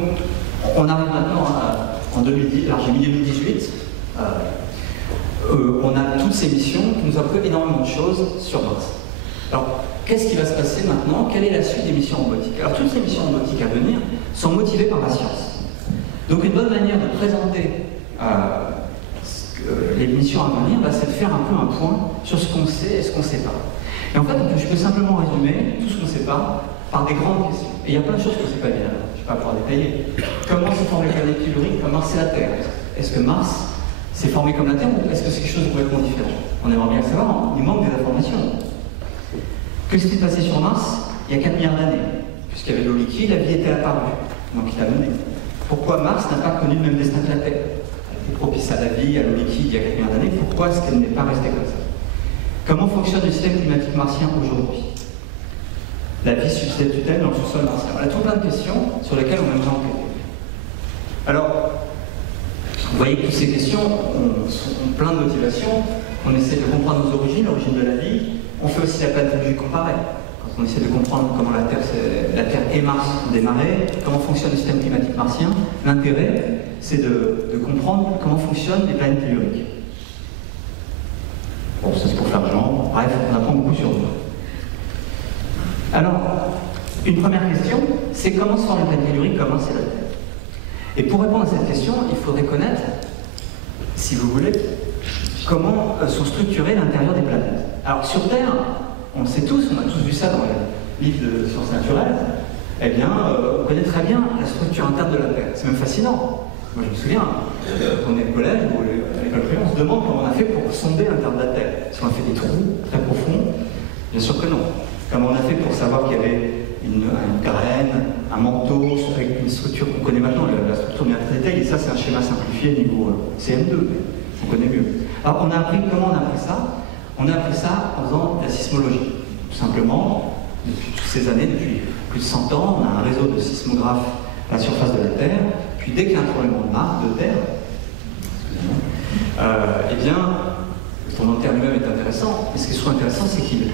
on arrive maintenant en 2010, alors j'ai mis 2018, on a toutes ces missions qui nous apprennent énormément de choses sur Mars. Alors, qu'est-ce qui va se passer maintenant? Quelle est la suite des missions robotiques? Alors, toutes ces missions robotiques à venir sont motivées par la science. Donc, une bonne manière de présenter les missions à venir, c'est de faire un peu un point sur ce qu'on sait et ce qu'on ne sait pas. Et en fait, je peux simplement résumer tout ce qu'on ne sait pas par des grandes questions. Et il y a plein de choses que je ne sais pas bien, je ne vais pas pouvoir détailler. Comment se forment les planètes telluriques? Comment c'est la Terre? Est-ce que Mars s'est formé comme la Terre ou est-ce que c'est quelque chose de complètement différent? On aimerait bien le savoir, il manque des informations. Qu'est-ce qui s'est passé sur Mars il y a 4 milliards d'années? Puisqu'il y avait l'eau liquide, la vie était apparue, donc il a mené. Pourquoi Mars n'a pas connu le même destin que la Terre? Elle était propice à la vie, à l'eau liquide il y a 4 milliards d'années, pourquoi est-ce qu'elle n'est pas restée comme ça? Comment fonctionne le système climatique martien aujourd'hui? La vie subsiste-t-elle dans le sous-sol martien? On a tout plein de questions sur lesquelles on aimerait enquêter. Alors, vous voyez que toutes ces questions ont plein de motivations. On essaie de comprendre nos origines, l'origine de la vie. On fait aussi la planétologie comparée. Quand on essaie de comprendre comment la Terre et Mars ont démarré, comment fonctionne le système climatique martien, l'intérêt, c'est de comprendre comment fonctionnent les planètes telluriques. Bon, ça c'est pour faire genre. Bref, on apprend beaucoup sur nous. Alors, une première question, c'est comment se forme les planètes telluriques, comment c'est la Terre? Et pour répondre à cette question, il faudrait connaître, si vous voulez, comment sont structurés l'intérieur des planètes. Alors sur Terre, on le sait tous, on a tous vu ça dans les livres de sciences naturelles, eh bien, on connaît très bien la structure interne de la Terre. C'est même fascinant. Moi je me souviens, quand on est au collège ou à l'école primaire, on se demande comment on a fait pour sonder l'intérieur de la Terre. Est-ce qu'on a fait des trous très profonds? Bien sûr que non. Comment on a fait pour savoir qu'il y avait une graine, un manteau avec une structure qu'on connaît maintenant, la structure bien très détaillée, et ça c'est un schéma simplifié niveau CM2, on connaît mieux. Alors comment on a appris ça? On a appris ça en faisant de la sismologie. Tout simplement, depuis toutes ces années, depuis plus de 100 ans, on a un réseau de sismographes à la surface de la Terre, puis dès qu'il y a un tremblement de terre, eh bien, le tremblement de terre lui-même est intéressant, mais ce qui est surtout intéressant, c'est qu'il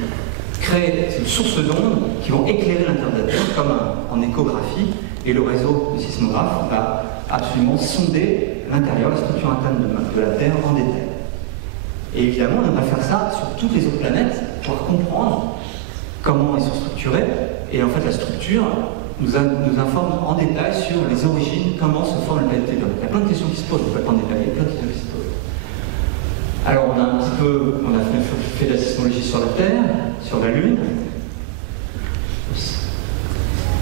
crée une source d'ondes qui vont éclairer l'intérieur de la Terre comme en échographie, et le réseau de sismographes va absolument sonder l'intérieur, la structure interne de la Terre en détail. Et évidemment, on aimerait faire ça sur toutes les autres planètes pour comprendre comment ils sont structurés, et en fait la structure nous informe en détail sur les origines, comment se forment les planètes telluriques. Il y a plein de questions qui se posent, on ne peut pas en détailler, plein de questions qui se posent. Alors on a fait de la sismologie sur la Terre, sur la Lune,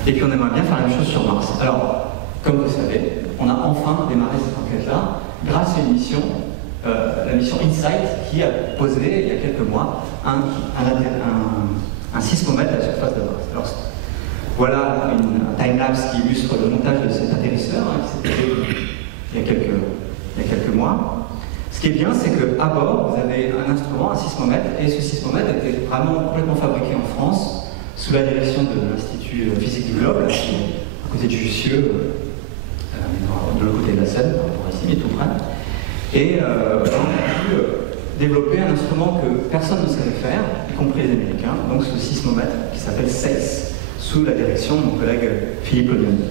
et puis on aimerait bien faire la même chose sur Mars. Alors, comme vous le savez, on a enfin démarré cette enquête-là grâce à une mission, la mission InSight, qui a posé il y a quelques mois un sismomètre à la surface de Mars. Alors, voilà un time-lapse qui illustre le montage de cet atterrisseur, qui s'est fait il y a quelques mois. Ce qui est bien, c'est qu'à bord, vous avez un instrument, un sismomètre, et ce sismomètre était vraiment complètement fabriqué en France, sous la direction de l'Institut physique du Globe, là, qui est à côté de Jussieu, de l'autre côté de la Seine, par ici, mais tout près. Et on a pu développer un instrument que personne ne savait faire, y compris les Américains, donc ce sismomètre qui s'appelle SACE, sous la direction de mon collègue Philippe Lonioni.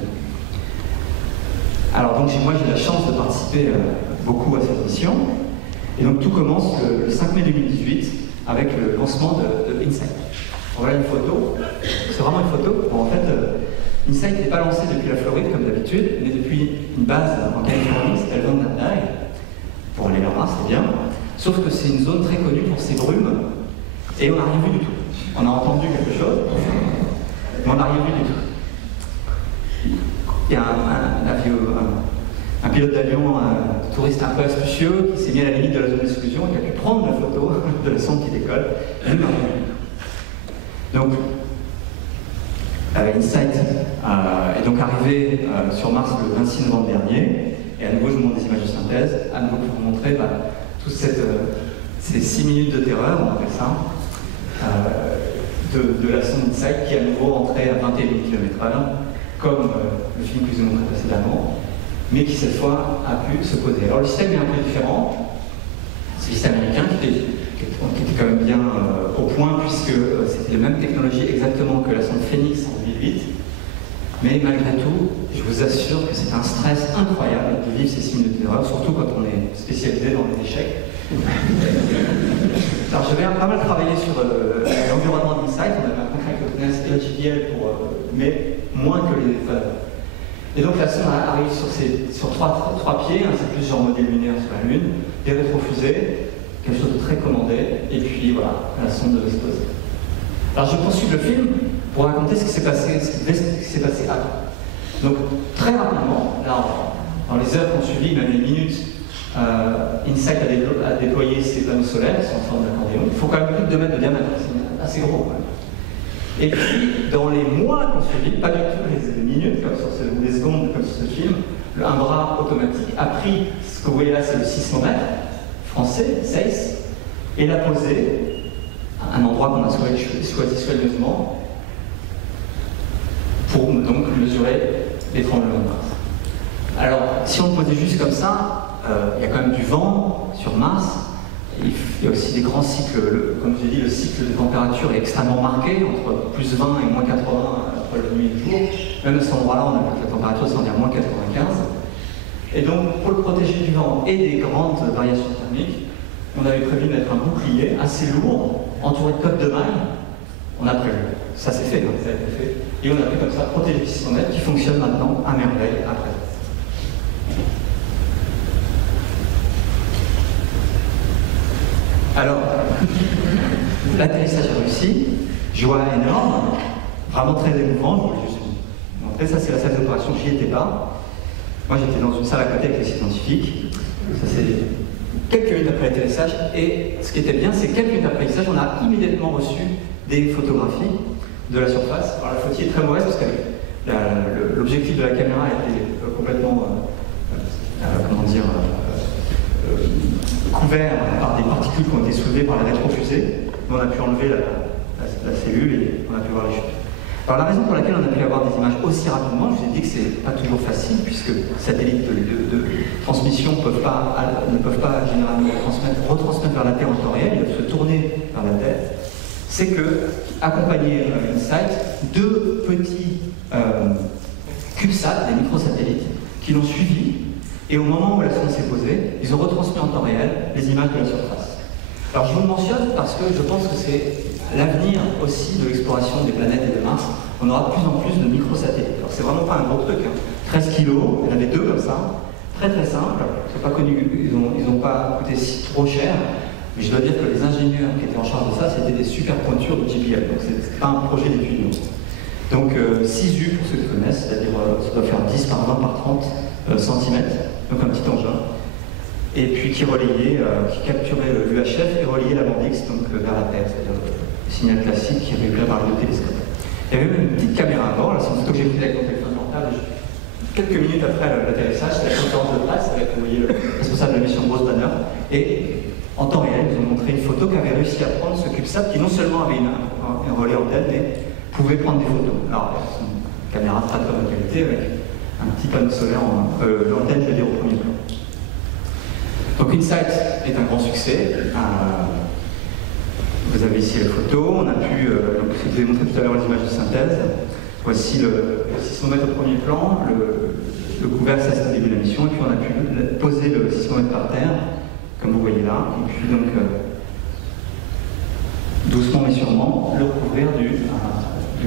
Alors donc moi j'ai la chance de participer beaucoup à cette mission, et donc tout commence le 5 mai 2018 avec le lancement de InSight. Voilà une photo, c'est vraiment une photo. Bon, en fait, InSight n'est pas lancé depuis la Floride comme d'habitude, mais depuis une base en Californie, c'est Vandenberg, pour aller là-bas, c'est bien. Sauf que c'est une zone très connue pour ses brumes, et on n'a rien vu du tout. On a entendu quelque chose, mais on n'a rien vu du tout. Il y a un pilote d'avion, un touriste un peu astucieux, qui s'est mis à la limite de la zone d'exclusion et qui a pu prendre la photo de la sonde qui décolle. Et nous, donc, InSight est donc arrivé sur Mars le 26 novembre dernier, et à nouveau je vous montre des images de synthèse, à nouveau pour vous montrer toutes ces 6 minutes de terreur, on appelle ça, de la sonde InSight qui à nouveau rentrait à 21 km/h, comme le film que je vous ai montré précédemment, mais qui cette fois a pu se poser. Alors le système est un peu différent, c'est le système américain qui était quand même bien au point, puisque c'était la même technologie exactement que la sonde Phoenix en 2008, mais malgré tout, je vous assure que c'est un stress incroyable de vivre ces 6 minutes d'erreur, surtout quand on est spécialisé dans les échecs. Alors j'avais pas mal travaillé sur l'environnement d'InSight, on avait un contrat avec le CNES et la JPL mais moins que les valeurs. Et donc la sonde arrive sur trois pieds, c'est plus genre modèle lunaire sur la Lune, des rétrofusées, quelque chose de très commandé, et puis voilà, la sonde devait se poser. Alors je poursuis le film pour raconter ce qui s'est passé, avant. Donc très rapidement, là, dans les heures qui ont suivi, même les minutes, InSight a déployé ses panneaux solaires, qui sont en forme d'accordéon. Il faut quand même plus de 2 mètres de diamètre, c'est assez gros quand même. Et puis, dans les mois qui ont suivi, pas du tout les minutes, comme sur les secondes comme sur ce film, un bras automatique a pris, ce que vous voyez là, c'est le sismomètre français, SACE, et l'a posé à un endroit qu'on a choisi soigneusement pour donc mesurer les tremblements de Mars. Alors, si on le posait juste comme ça, il y a quand même du vent sur Mars. Il y a aussi des grands cycles, comme je l'ai dit, le cycle de température est extrêmement marqué, entre plus 20 et moins 80 entre la nuit et le jour. Même à cet endroit-là, on a vu que la température descendait à moins 95. Et donc, pour le protéger du vent et des grandes variations thermiques, on avait prévu de mettre un bouclier assez lourd, entouré de coques de mailles. On a prévu. Ça s'est fait, ça a été fait. Et on a pu comme ça protéger le sismomètre qui fonctionne maintenant à merveille après. Alors, l'atterrissage a réussi, joie énorme, vraiment très émouvant, je voulais juste vous montrer, ça c'est la salle d'opération, j'y étais pas. Moi j'étais dans une salle à côté avec les scientifiques, ça c'est quelques minutes après l'atterrissage, et ce qui était bien, c'est quelques minutes après l'atterrissage, on a immédiatement reçu des photographies de la surface. Alors la photo est très mauvaise parce que l'objectif de la caméra était complètement, couvert par des particules qui ont été soulevées par la rétrofusée. On a pu enlever la cellule et on a pu voir les chutes. Alors la raison pour laquelle on a pu avoir des images aussi rapidement, je vous ai dit que c'est pas toujours facile puisque les satellites de transmission ne peuvent pas généralement retransmettre vers la Terre en temps réel, ils doivent se tourner vers la Terre. C'est que, accompagné InSight, 2 petits CubeSat, des microsatellites, qui l'ont suivi. Et au moment où la sonde s'est posée, ils ont retransmis en temps réel les images de la surface. Alors je vous le mentionne parce que je pense que c'est l'avenir aussi de l'exploration des planètes et de Mars. On aura de plus en plus de microsatellites. Alors c'est vraiment pas un gros truc, 13 kilos, il y en avait 2 comme ça, très très simple. C'est pas connu, ils ont pas coûté trop cher. Mais je dois dire que les ingénieurs qui étaient en charge de ça, c'était des super pointures de JPL. Donc c'est pas un projet d'étudiant. Donc 6 U pour ceux qui connaissent, c'est-à-dire ça doit faire 10 par 20 par 30 cm. Donc un petit engin, et puis qui capturait l'UHF et reliait la bande X donc, vers la Terre, c'est-à-dire le signal classique qui est réglé par le télescope. Il y avait même une petite caméra à bord, là c'est une photo que j'ai prise avec mon téléphone portable. Quelques minutes après l'atterrissage, c'était la conférence de presse avec, vous voyez, le responsable de la mission Bruce Banner, Et en temps réel, ils ont montré une photo qu'avait réussi à prendre ce CubeSat qui non seulement avait un relais antenne, mais pouvait prendre des photos. Alors, c'est une caméra de très très bonne qualité avec un petit panneau solaire, l'antenne, je veux dire, au premier plan. Donc InSight est un grand succès. Vous avez ici la photo, on a pu, donc, je vous ai montré tout à l'heure les images de synthèse. Voici le sismomètre au premier plan, le couvert, ça c'est au début de la mission, et puis on a pu poser le sismomètre par terre, comme vous voyez là, et puis donc doucement mais sûrement le recouvrir du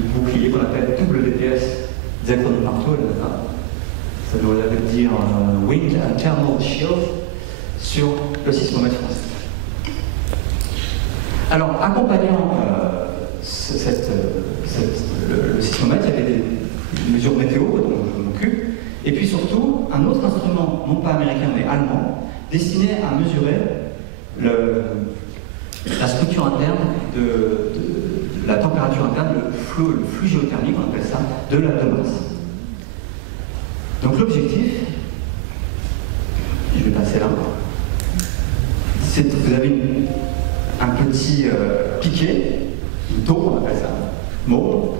bouclier qu'on appelle WTS Z de marteau, ça doit dire Wind and Thermal Shield sur le sismomètre français. Alors, accompagnant le sismomètre, il y avait des mesures météo dont je m'occupe, et puis surtout un autre instrument, non pas américain mais allemand, destiné à mesurer la structure interne de la température interne, le flux géothermique, on appelle ça, de la Mars. Donc l'objectif, je vais passer là, c'est que vous avez un petit piquet, une tour, on appelle ça, mauve,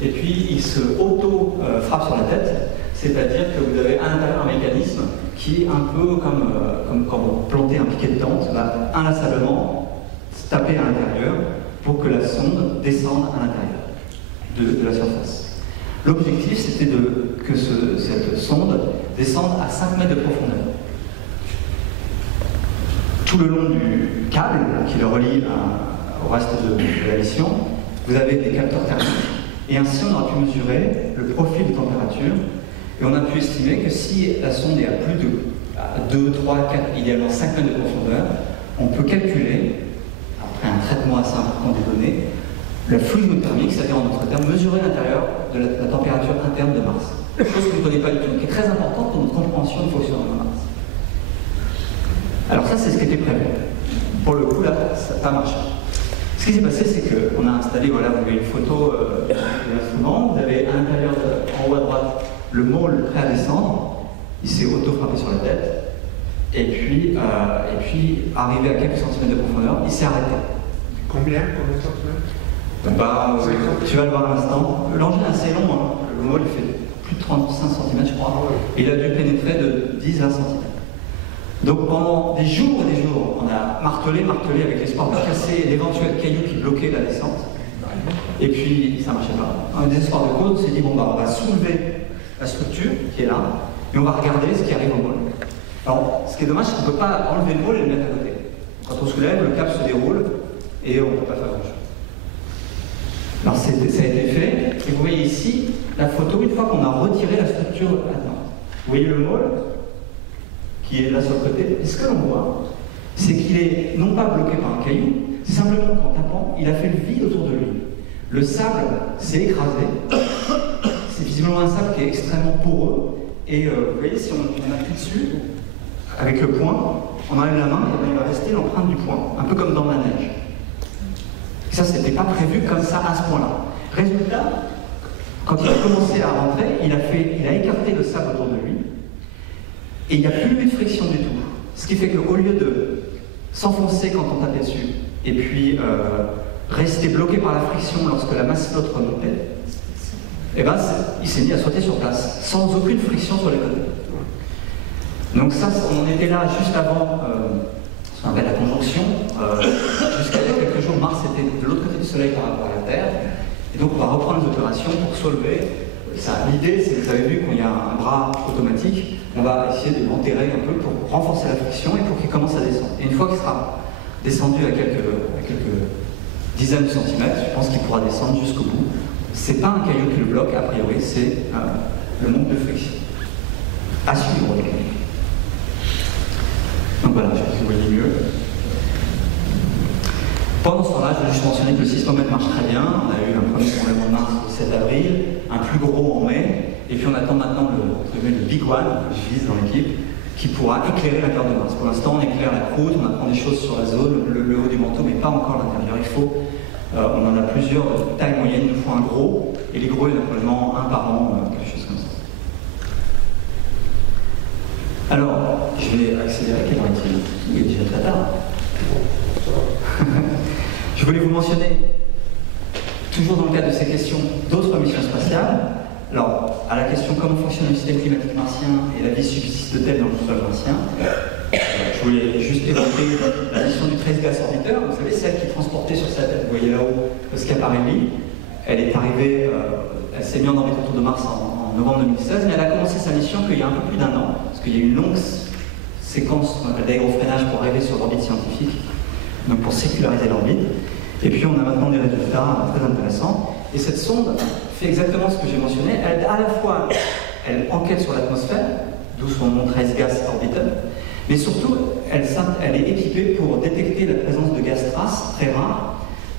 et puis il se auto-frappe sur la tête, c'est-à-dire que vous avez à l'intérieur un mécanisme qui est un peu comme quand vous plantez un piquet de tente, va inlassablement se taper à l'intérieur pour que la sonde descende à l'intérieur de la surface. L'objectif, c'était que cette sonde descende à 5 mètres de profondeur. Tout le long du câble qui le relie au reste de la mission, vous avez des capteurs thermiques. Et ainsi, on aura pu mesurer le profil de température. Et on a pu estimer que si la sonde est à plus de 2, 3, 4, idéalement 5 mètres de profondeur, on peut calculer, après un traitement assez important des données, le flux géothermique, c'est-à-dire en d'autres termes, mesurer l'intérieur de la température interne de Mars. Chose qu'on ne connaît pas du tout, qui est très importante pour notre compréhension du fonctionnement de Mars. Alors ça, c'est ce qui était prévu. Pour le coup, là, ça n'a pas marché. Ce qui s'est passé, c'est qu'on a installé, voilà, vous avez une photo de l'instrument, vous avez à l'intérieur, en haut à droite, le môle prêt à descendre, il s'est auto-frappé sur la tête, et puis arrivé à quelques centimètres de profondeur, il s'est arrêté. Combien de centimètres? Tu vas le voir à l'instant. L'engin est assez long, hein. Le môle il fait plus de 35 cm, je crois. Il a dû pénétrer de 10 à 20 cm. Donc pendant des jours et des jours, on a martelé avec l'espoir de casser l'éventuel caillou qui bloquait la descente. Et puis ça ne marchait pas. En désespoir de cause, on s'est dit bon bah on va soulever la structure qui est là et on va regarder ce qui arrive au môle. Alors ce qui est dommage, c'est qu'on ne peut pas enlever le môle et le mettre à côté. Quand on soulève, le câble se déroule et on ne peut pas faire grand-chose. Alors ça a été fait, et vous voyez ici la photo une fois qu'on a retiré la structure attenante. Vous voyez le môle qui est là sur le côté, et ce que l'on voit, c'est qu'il est non pas bloqué par un caillou, c'est simplement qu'en tapant, il a fait le vide autour de lui. Le sable s'est écrasé, c'est visiblement un sable qui est extrêmement poreux, et vous voyez, si on appuie dessus, avec le poing, on enlève la main, et il va rester l'empreinte du poing, un peu comme dans la neige. Ça, c'était pas prévu comme ça à ce point-là. Résultat, quand il a commencé à rentrer, il a écarté le sable autour de lui, et il n'y a plus eu de friction du tout. Ce qui fait qu'au lieu de s'enfoncer quand on tapait dessus, et puis rester bloqué par la friction lorsque la masse flotte remontait, eh ben, il s'est mis à sauter sur place, sans aucune friction sur les côtés. Donc ça, on était là juste avant ce qu'on appelle la conjonction. Jusqu'à il y a quelques jours, Mars était de l'autre côté du Soleil par rapport à la Terre. Et donc on va reprendre les opérations pour soulever. L'idée, c'est que vous avez vu qu'il y a un bras automatique, on va essayer de l'enterrer un peu pour renforcer la friction et pour qu'il commence à descendre. Et une fois qu'il sera descendu à quelques dizaines de centimètres, je pense qu'il pourra descendre jusqu'au bout. C'est pas un caillou qui le bloque, a priori, c'est le manque de friction. À suivre. Donc voilà, je pense que vous voyez mieux. Pendant ce temps-là, je vais juste mentionner que le sismomètre marche très bien. On a eu un premier tremblement de Mars le 7 avril, un plus gros en mai, et puis on attend maintenant le Big One, que je vise dans l'équipe, qui pourra éclairer l'intérieur de Mars. Pour l'instant, on éclaire la croûte, on apprend des choses sur la zone, le haut du manteau, mais pas encore l'intérieur. On en a plusieurs de taille moyenne, il nous faut un gros, et les gros, il y en a probablement un par an, quelque chose comme ça. Alors, je vais accélérer, quelle heure est-il ? Il est déjà très tard. Je voulais vous mentionner, toujours dans le cadre de ces questions, d'autres missions spatiales. Alors, à la question comment fonctionne le système climatique martien et la vie subsiste-t-elle dans le sol martien, je voulais juste évoquer la mission du Trace Gas Orbiter. Vous savez, celle qui transportait sur sa tête, vous voyez là-haut, le Schiaparelli. Elle est arrivée, elle s'est mise en orbite autour de Mars en novembre 2016, mais elle a commencé sa mission qu'il y a un peu plus d'un an, parce qu'il y a eu une longue séquence d'aérofreinage pour arriver sur l'orbite scientifique, donc pour séculariser l'orbite. Et puis on a maintenant des résultats très intéressants. Et cette sonde fait exactement ce que j'ai mentionné. Elle, à la fois, elle enquête sur l'atmosphère, d'où son nom Trace Gas Orbiter, mais surtout, elle est équipée pour détecter la présence de gaz traces très rares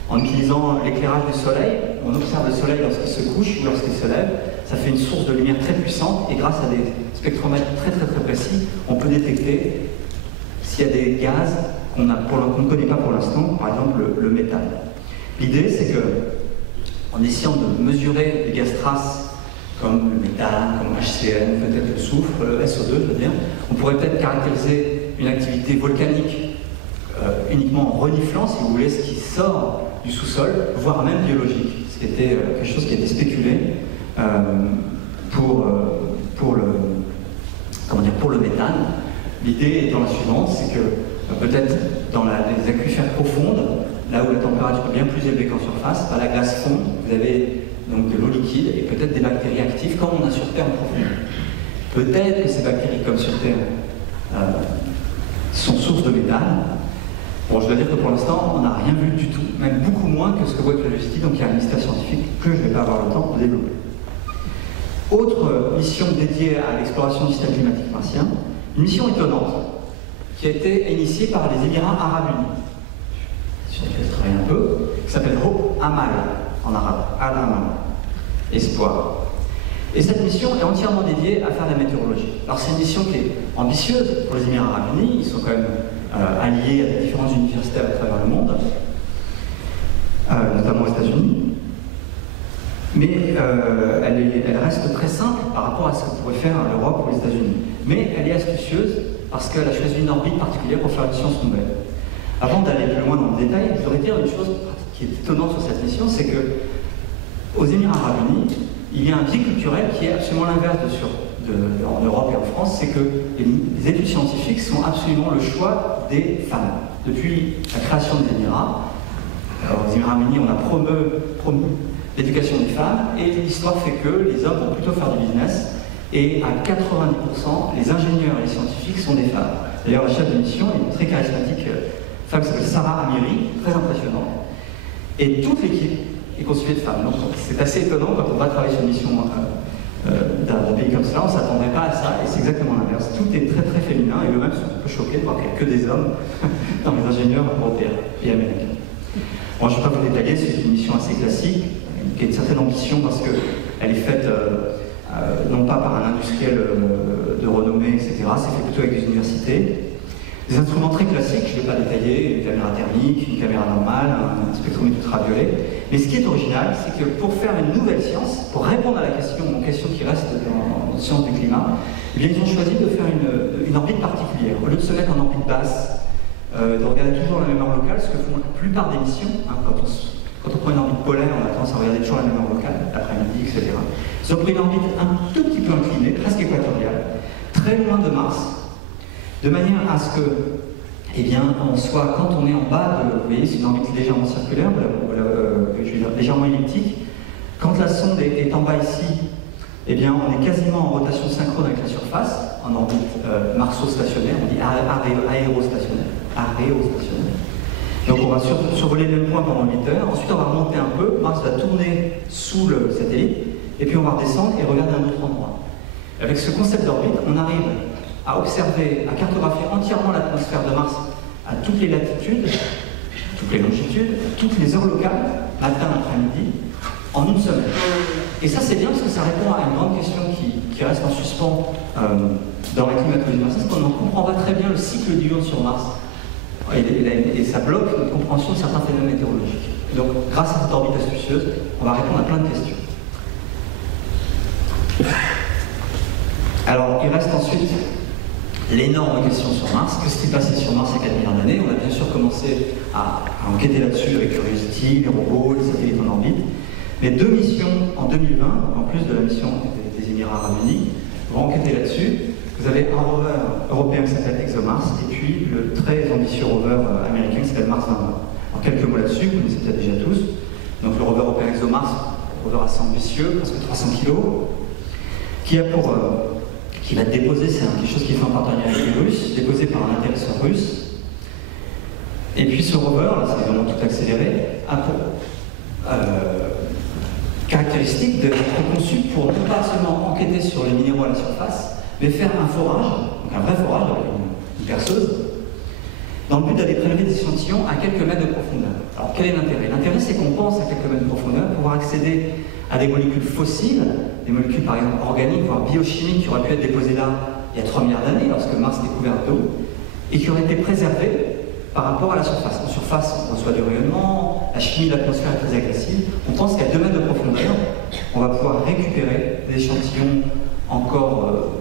en utilisant l'éclairage du Soleil. On observe le Soleil lorsqu'il se couche ou lorsqu'il se lève. Ça fait une source de lumière très puissante et grâce à des spectromètres très précis, on peut détecter s'il y a des gaz qu'on ne connaît pas pour l'instant, par exemple le méthane. L'idée, c'est que, en essayant de mesurer les gaz traces comme le méthane, comme HCN, peut-être le soufre, le SO2, je veux dire, on pourrait peut-être caractériser une activité volcanique uniquement en reniflant, si vous voulez, ce qui sort du sous-sol, voire même biologique, ce qui était quelque chose qui était spéculé pour le méthane. L'idée étant la suivante, c'est que peut-être dans les aquifères profondes, là où la température est bien plus élevée qu'en surface, la glace fond, vous avez donc de l'eau liquide et peut-être des bactéries actives comme on a sur Terre en profondeur. Peut-être que ces bactéries, comme sur Terre, sont sources de méthane. Bon, je dois dire que pour l'instant, on n'a rien vu du tout, même beaucoup moins que ce que voit Curiosity, donc il y a un mystère scientifique que je ne vais pas avoir le temps de développer. Autre mission dédiée à l'exploration du système climatique martien, une mission étonnante qui a été initiée par les Émirats Arabes Unis, sur laquelle je travaille un peu, qui s'appelle Hope Amal en arabe, Al-Amal, espoir. Et cette mission est entièrement dédiée à faire de la météorologie. Alors c'est une mission qui est ambitieuse pour les Émirats Arabes Unis, ils sont quand même alliés à des différentes universités à travers le monde, notamment aux États-Unis. Mais elle reste très simple par rapport à ce que pourrait faire l'Europe ou les États-Unis. Mais elle est astucieuse parce qu'elle a choisi une orbite particulière pour faire une science nouvelle. Avant d'aller plus loin dans le détail, je voudrais dire une chose qui est étonnante sur cette mission, c'est que aux Émirats Arabes Unis, il y a un biais culturel qui est absolument l'inverse en Europe et en France, c'est que les études scientifiques sont absolument le choix des femmes. Depuis la création des Émirats, aux Émirats Unis, on a promu l'éducation des femmes, et l'histoire fait que les hommes vont plutôt faire du business, et à 90%, les ingénieurs et les scientifiques sont des femmes. D'ailleurs, la chef de mission est une très charismatique femme qui s'appelle Sarah Amiri, très impressionnante, et toute l'équipe est constituée de femmes. Donc c'est assez étonnant quand on va travailler sur une mission d'un pays comme cela, on ne s'attendrait pas à ça, et c'est exactement l'inverse. Tout est très féminin, et eux-mêmes sont un peu choqués de voir qu'il n'y a que des hommes dans les ingénieurs européens et américains. Bon, je ne vais pas vous détailler, c'est une mission assez classique, qui a une certaine ambition parce qu'elle est faite non pas par un industriel de renommée, etc., c'est fait plutôt avec des universités. Des instruments très classiques, je ne vais pas détailler, une caméra thermique, une caméra normale, un spectromètre ultraviolet. Mais ce qui est original, c'est que pour faire une nouvelle science, pour répondre à la question qui reste dans science du climat, eh bien, ils ont choisi de faire une orbite particulière. Au lieu de se mettre en orbite basse, de regarder toujours la même heure locale, ce que font la plupart des missions, hein, quand on prend une orbite polaire, on a tendance à regarder toujours la même heure locale, l'après-midi, etc. Ils ont pris une orbite un tout petit peu inclinée, presque équatoriale, très loin de Mars, de manière à ce que, eh bien, on soit, quand on est en bas, vous voyez, c'est une orbite légèrement circulaire, je veux dire, légèrement elliptique. Quand la sonde est en bas ici, eh bien, on est quasiment en rotation synchrone avec la surface, en orbite marso-stationnaire, on dit aérostationnaire. Donc on va survoler le même point pendant 8 heures, ensuite on va remonter un peu, Mars va tourner sous le satellite, et puis on va redescendre et regarder un autre endroit. Avec ce concept d'orbite, on arrive à observer, à cartographier entièrement l'atmosphère de Mars à toutes les latitudes, toutes les longitudes, toutes les heures locales, matin, après-midi, en une semaine. Et ça c'est bien parce que ça répond à une grande question qui reste en suspens dans la climatologie martienne, c'est qu'on ne comprend pas très bien le cycle du diurne sur Mars. Et ça bloque notre compréhension de certains phénomènes météorologiques. Donc, grâce à cette orbite astucieuse, on va répondre à plein de questions. Alors, il reste ensuite l'énorme question sur Mars. Que s'est passé sur Mars il y a 4 milliards d'années? On a bien sûr commencé à enquêter là-dessus avec Curiosity, les robots, les satellites en orbite. Mais 2 missions en 2020, en plus de la mission des Émirats Arabes Unis, vont enquêter là-dessus. Vous avez un rover européen qui s'appelle ExoMars, et puis le très ambitieux rover américain qui s'appelle Mars 2020. Alors quelques mots là-dessus, vous connaissez peut-être déjà tous. Donc le rover européen ExoMars, rover assez ambitieux, presque 300 kg, qui va déposer, c'est quelque chose qui est fait en partenariat avec les Russes, déposé par un intéresseur russe. Et puis ce rover, là c'est évidemment tout accéléré, a pour caractéristique d'être conçu pour non pas seulement enquêter sur les minéraux à la surface, mais faire un forage, donc un vrai forage avec une perceuse, dans le but d'aller prélever des échantillons à quelques mètres de profondeur. Alors quel est l'intérêt? L'intérêt c'est qu'on pense à quelques mètres de profondeur pouvoir accéder à des molécules fossiles, des molécules par exemple organiques, voire biochimiques qui auraient pu être déposées là il y a 3 milliards d'années lorsque Mars était couvert d'eau, et qui auraient été préservées par rapport à la surface. En surface, on reçoit du rayonnement, la chimie de l'atmosphère est très agressive. On pense qu'à 2 mètres de profondeur, on va pouvoir récupérer des échantillons encore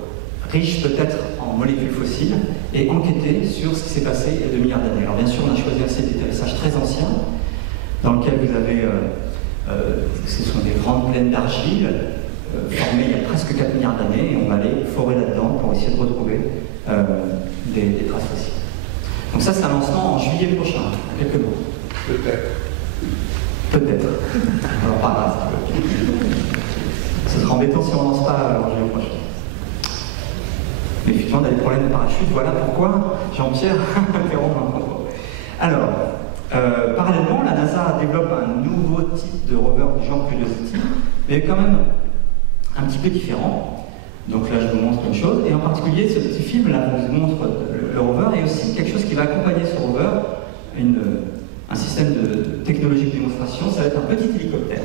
riches peut-être en molécules fossiles et enquêter sur ce qui s'est passé il y a 2 milliards d'années. Alors bien sûr, on a choisi un site d'atterrissage très ancien, dans lequel vous avez, ce sont des grandes plaines d'argile, formées il y a presque 4 milliards d'années, et on va aller forer là-dedans pour essayer de retrouver des traces fossiles. Donc ça, c'est un lancement en juillet prochain, dans quelques mois. Peut-être. Peut-être. Alors pas grave. Ce sera embêtant si on ne lance pas en juillet prochain. Mais effectivement, on a des problèmes de parachute. Voilà pourquoi Jean-Pierre interrompt un peu. Alors, parallèlement, la NASA développe un nouveau type de rover du genre Curiosity, mais quand même un petit peu différent. Donc là, je vous montre une chose, et en particulier, ce petit film là, vous montre le rover, et aussi quelque chose qui va accompagner ce rover, un système de technologie de démonstration. Ça va être un petit hélicoptère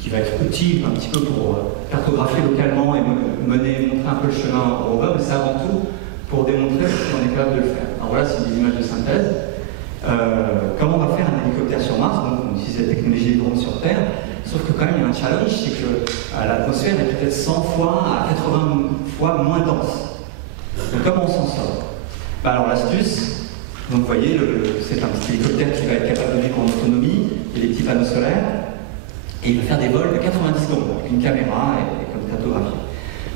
qui va être utile un petit peu pour cartographier localement et montrer un peu le chemin au rover, mais c'est avant tout pour démontrer si on est capable de le faire. Alors voilà, c'est des images de synthèse. Comment on va faire un hélicoptère sur Mars? Donc on utilise la technologie des drones sur Terre, sauf que quand même il y a un challenge, c'est que l'atmosphère est peut-être 100 fois à 80 fois moins dense. Donc comment on s'en sort? Alors l'astuce, donc vous voyez, c'est un petit hélicoptère qui va être capable de vivre en autonomie, il y a des petits panneaux solaires, et il va faire des vols de 90 secondes avec une caméra et comme cartographie.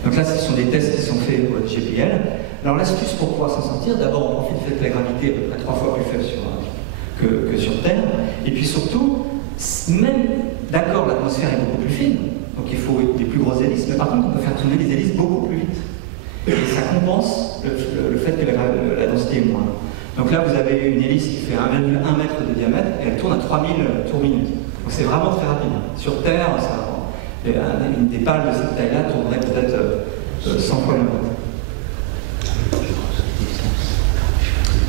Donc là, ce sont des tests qui sont faits au GPL. Alors l'astuce pour pouvoir s'en sortir, d'abord on profite du fait que la gravité est à peu près 3 fois plus faible que sur Terre, et puis surtout, même, d'accord, l'atmosphère est beaucoup plus fine, donc il faut des plus grosses hélices, mais par contre on peut faire tourner les hélices beaucoup plus vite. Et ça compense le fait que la densité est moindre. Donc là, vous avez une hélice qui fait 1,1 mètre de diamètre, et elle tourne à 3000 tours minute. Donc c'est vraiment très rapide. Sur Terre, des pales de cette taille-là tourneraient peut-être 100 fois le mètre.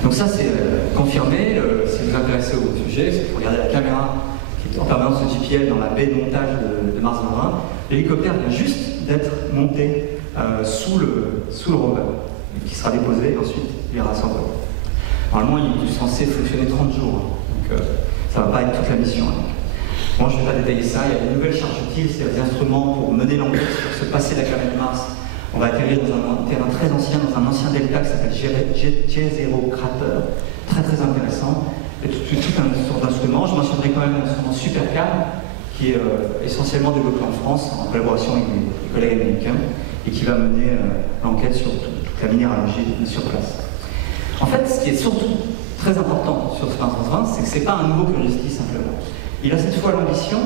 Donc ça, c'est confirmé. Si vous vous intéressez au sujet, c'est pour regarder la caméra qui est en permanence de GPL dans la baie de montage de Mars 2020. L'hélicoptère vient juste d'être monté sous le rover, qui sera déposé et ensuite il ira s'envoler. Normalement, il est censé fonctionner 30 jours, donc ça ne va pas être toute la mission. Bon, je ne vais pas détailler ça. Il y a des nouvelles charges utiles, c'est des instruments pour mener l'enquête sur ce passé de la planète Mars. On va atterrir dans un terrain très ancien, dans un ancien delta qui s'appelle J0 Crater, très très intéressant. Et tout un sorte d'instrument. Je mentionnerai quand même l'instrument SuperCam, qui est essentiellement développé en France en collaboration avec des collègues américains et qui va mener l'enquête sur toute la minéralogie sur place. En fait, ce qui est surtout très important sur ce Mars 2020, c'est que ce n'est pas un nouveau Curiosity simplement. Il a cette fois l'ambition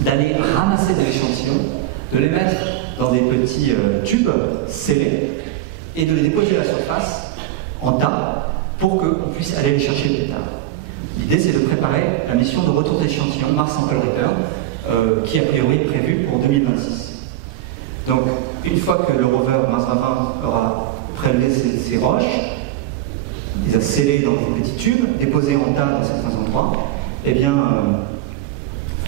d'aller ramasser des échantillons, de les mettre dans des petits tubes scellés et de les déposer à la surface en tas pour qu'on puisse aller les chercher plus tard. L'idée, c'est de préparer la mission de retour d'échantillons Mars Sample Return qui a priori est prévue pour 2026. Donc, une fois que le rover Mars 2020 aura prélevé ces roches, les a scellés dans des petits tubes, déposés en tas dans certains endroits, eh bien,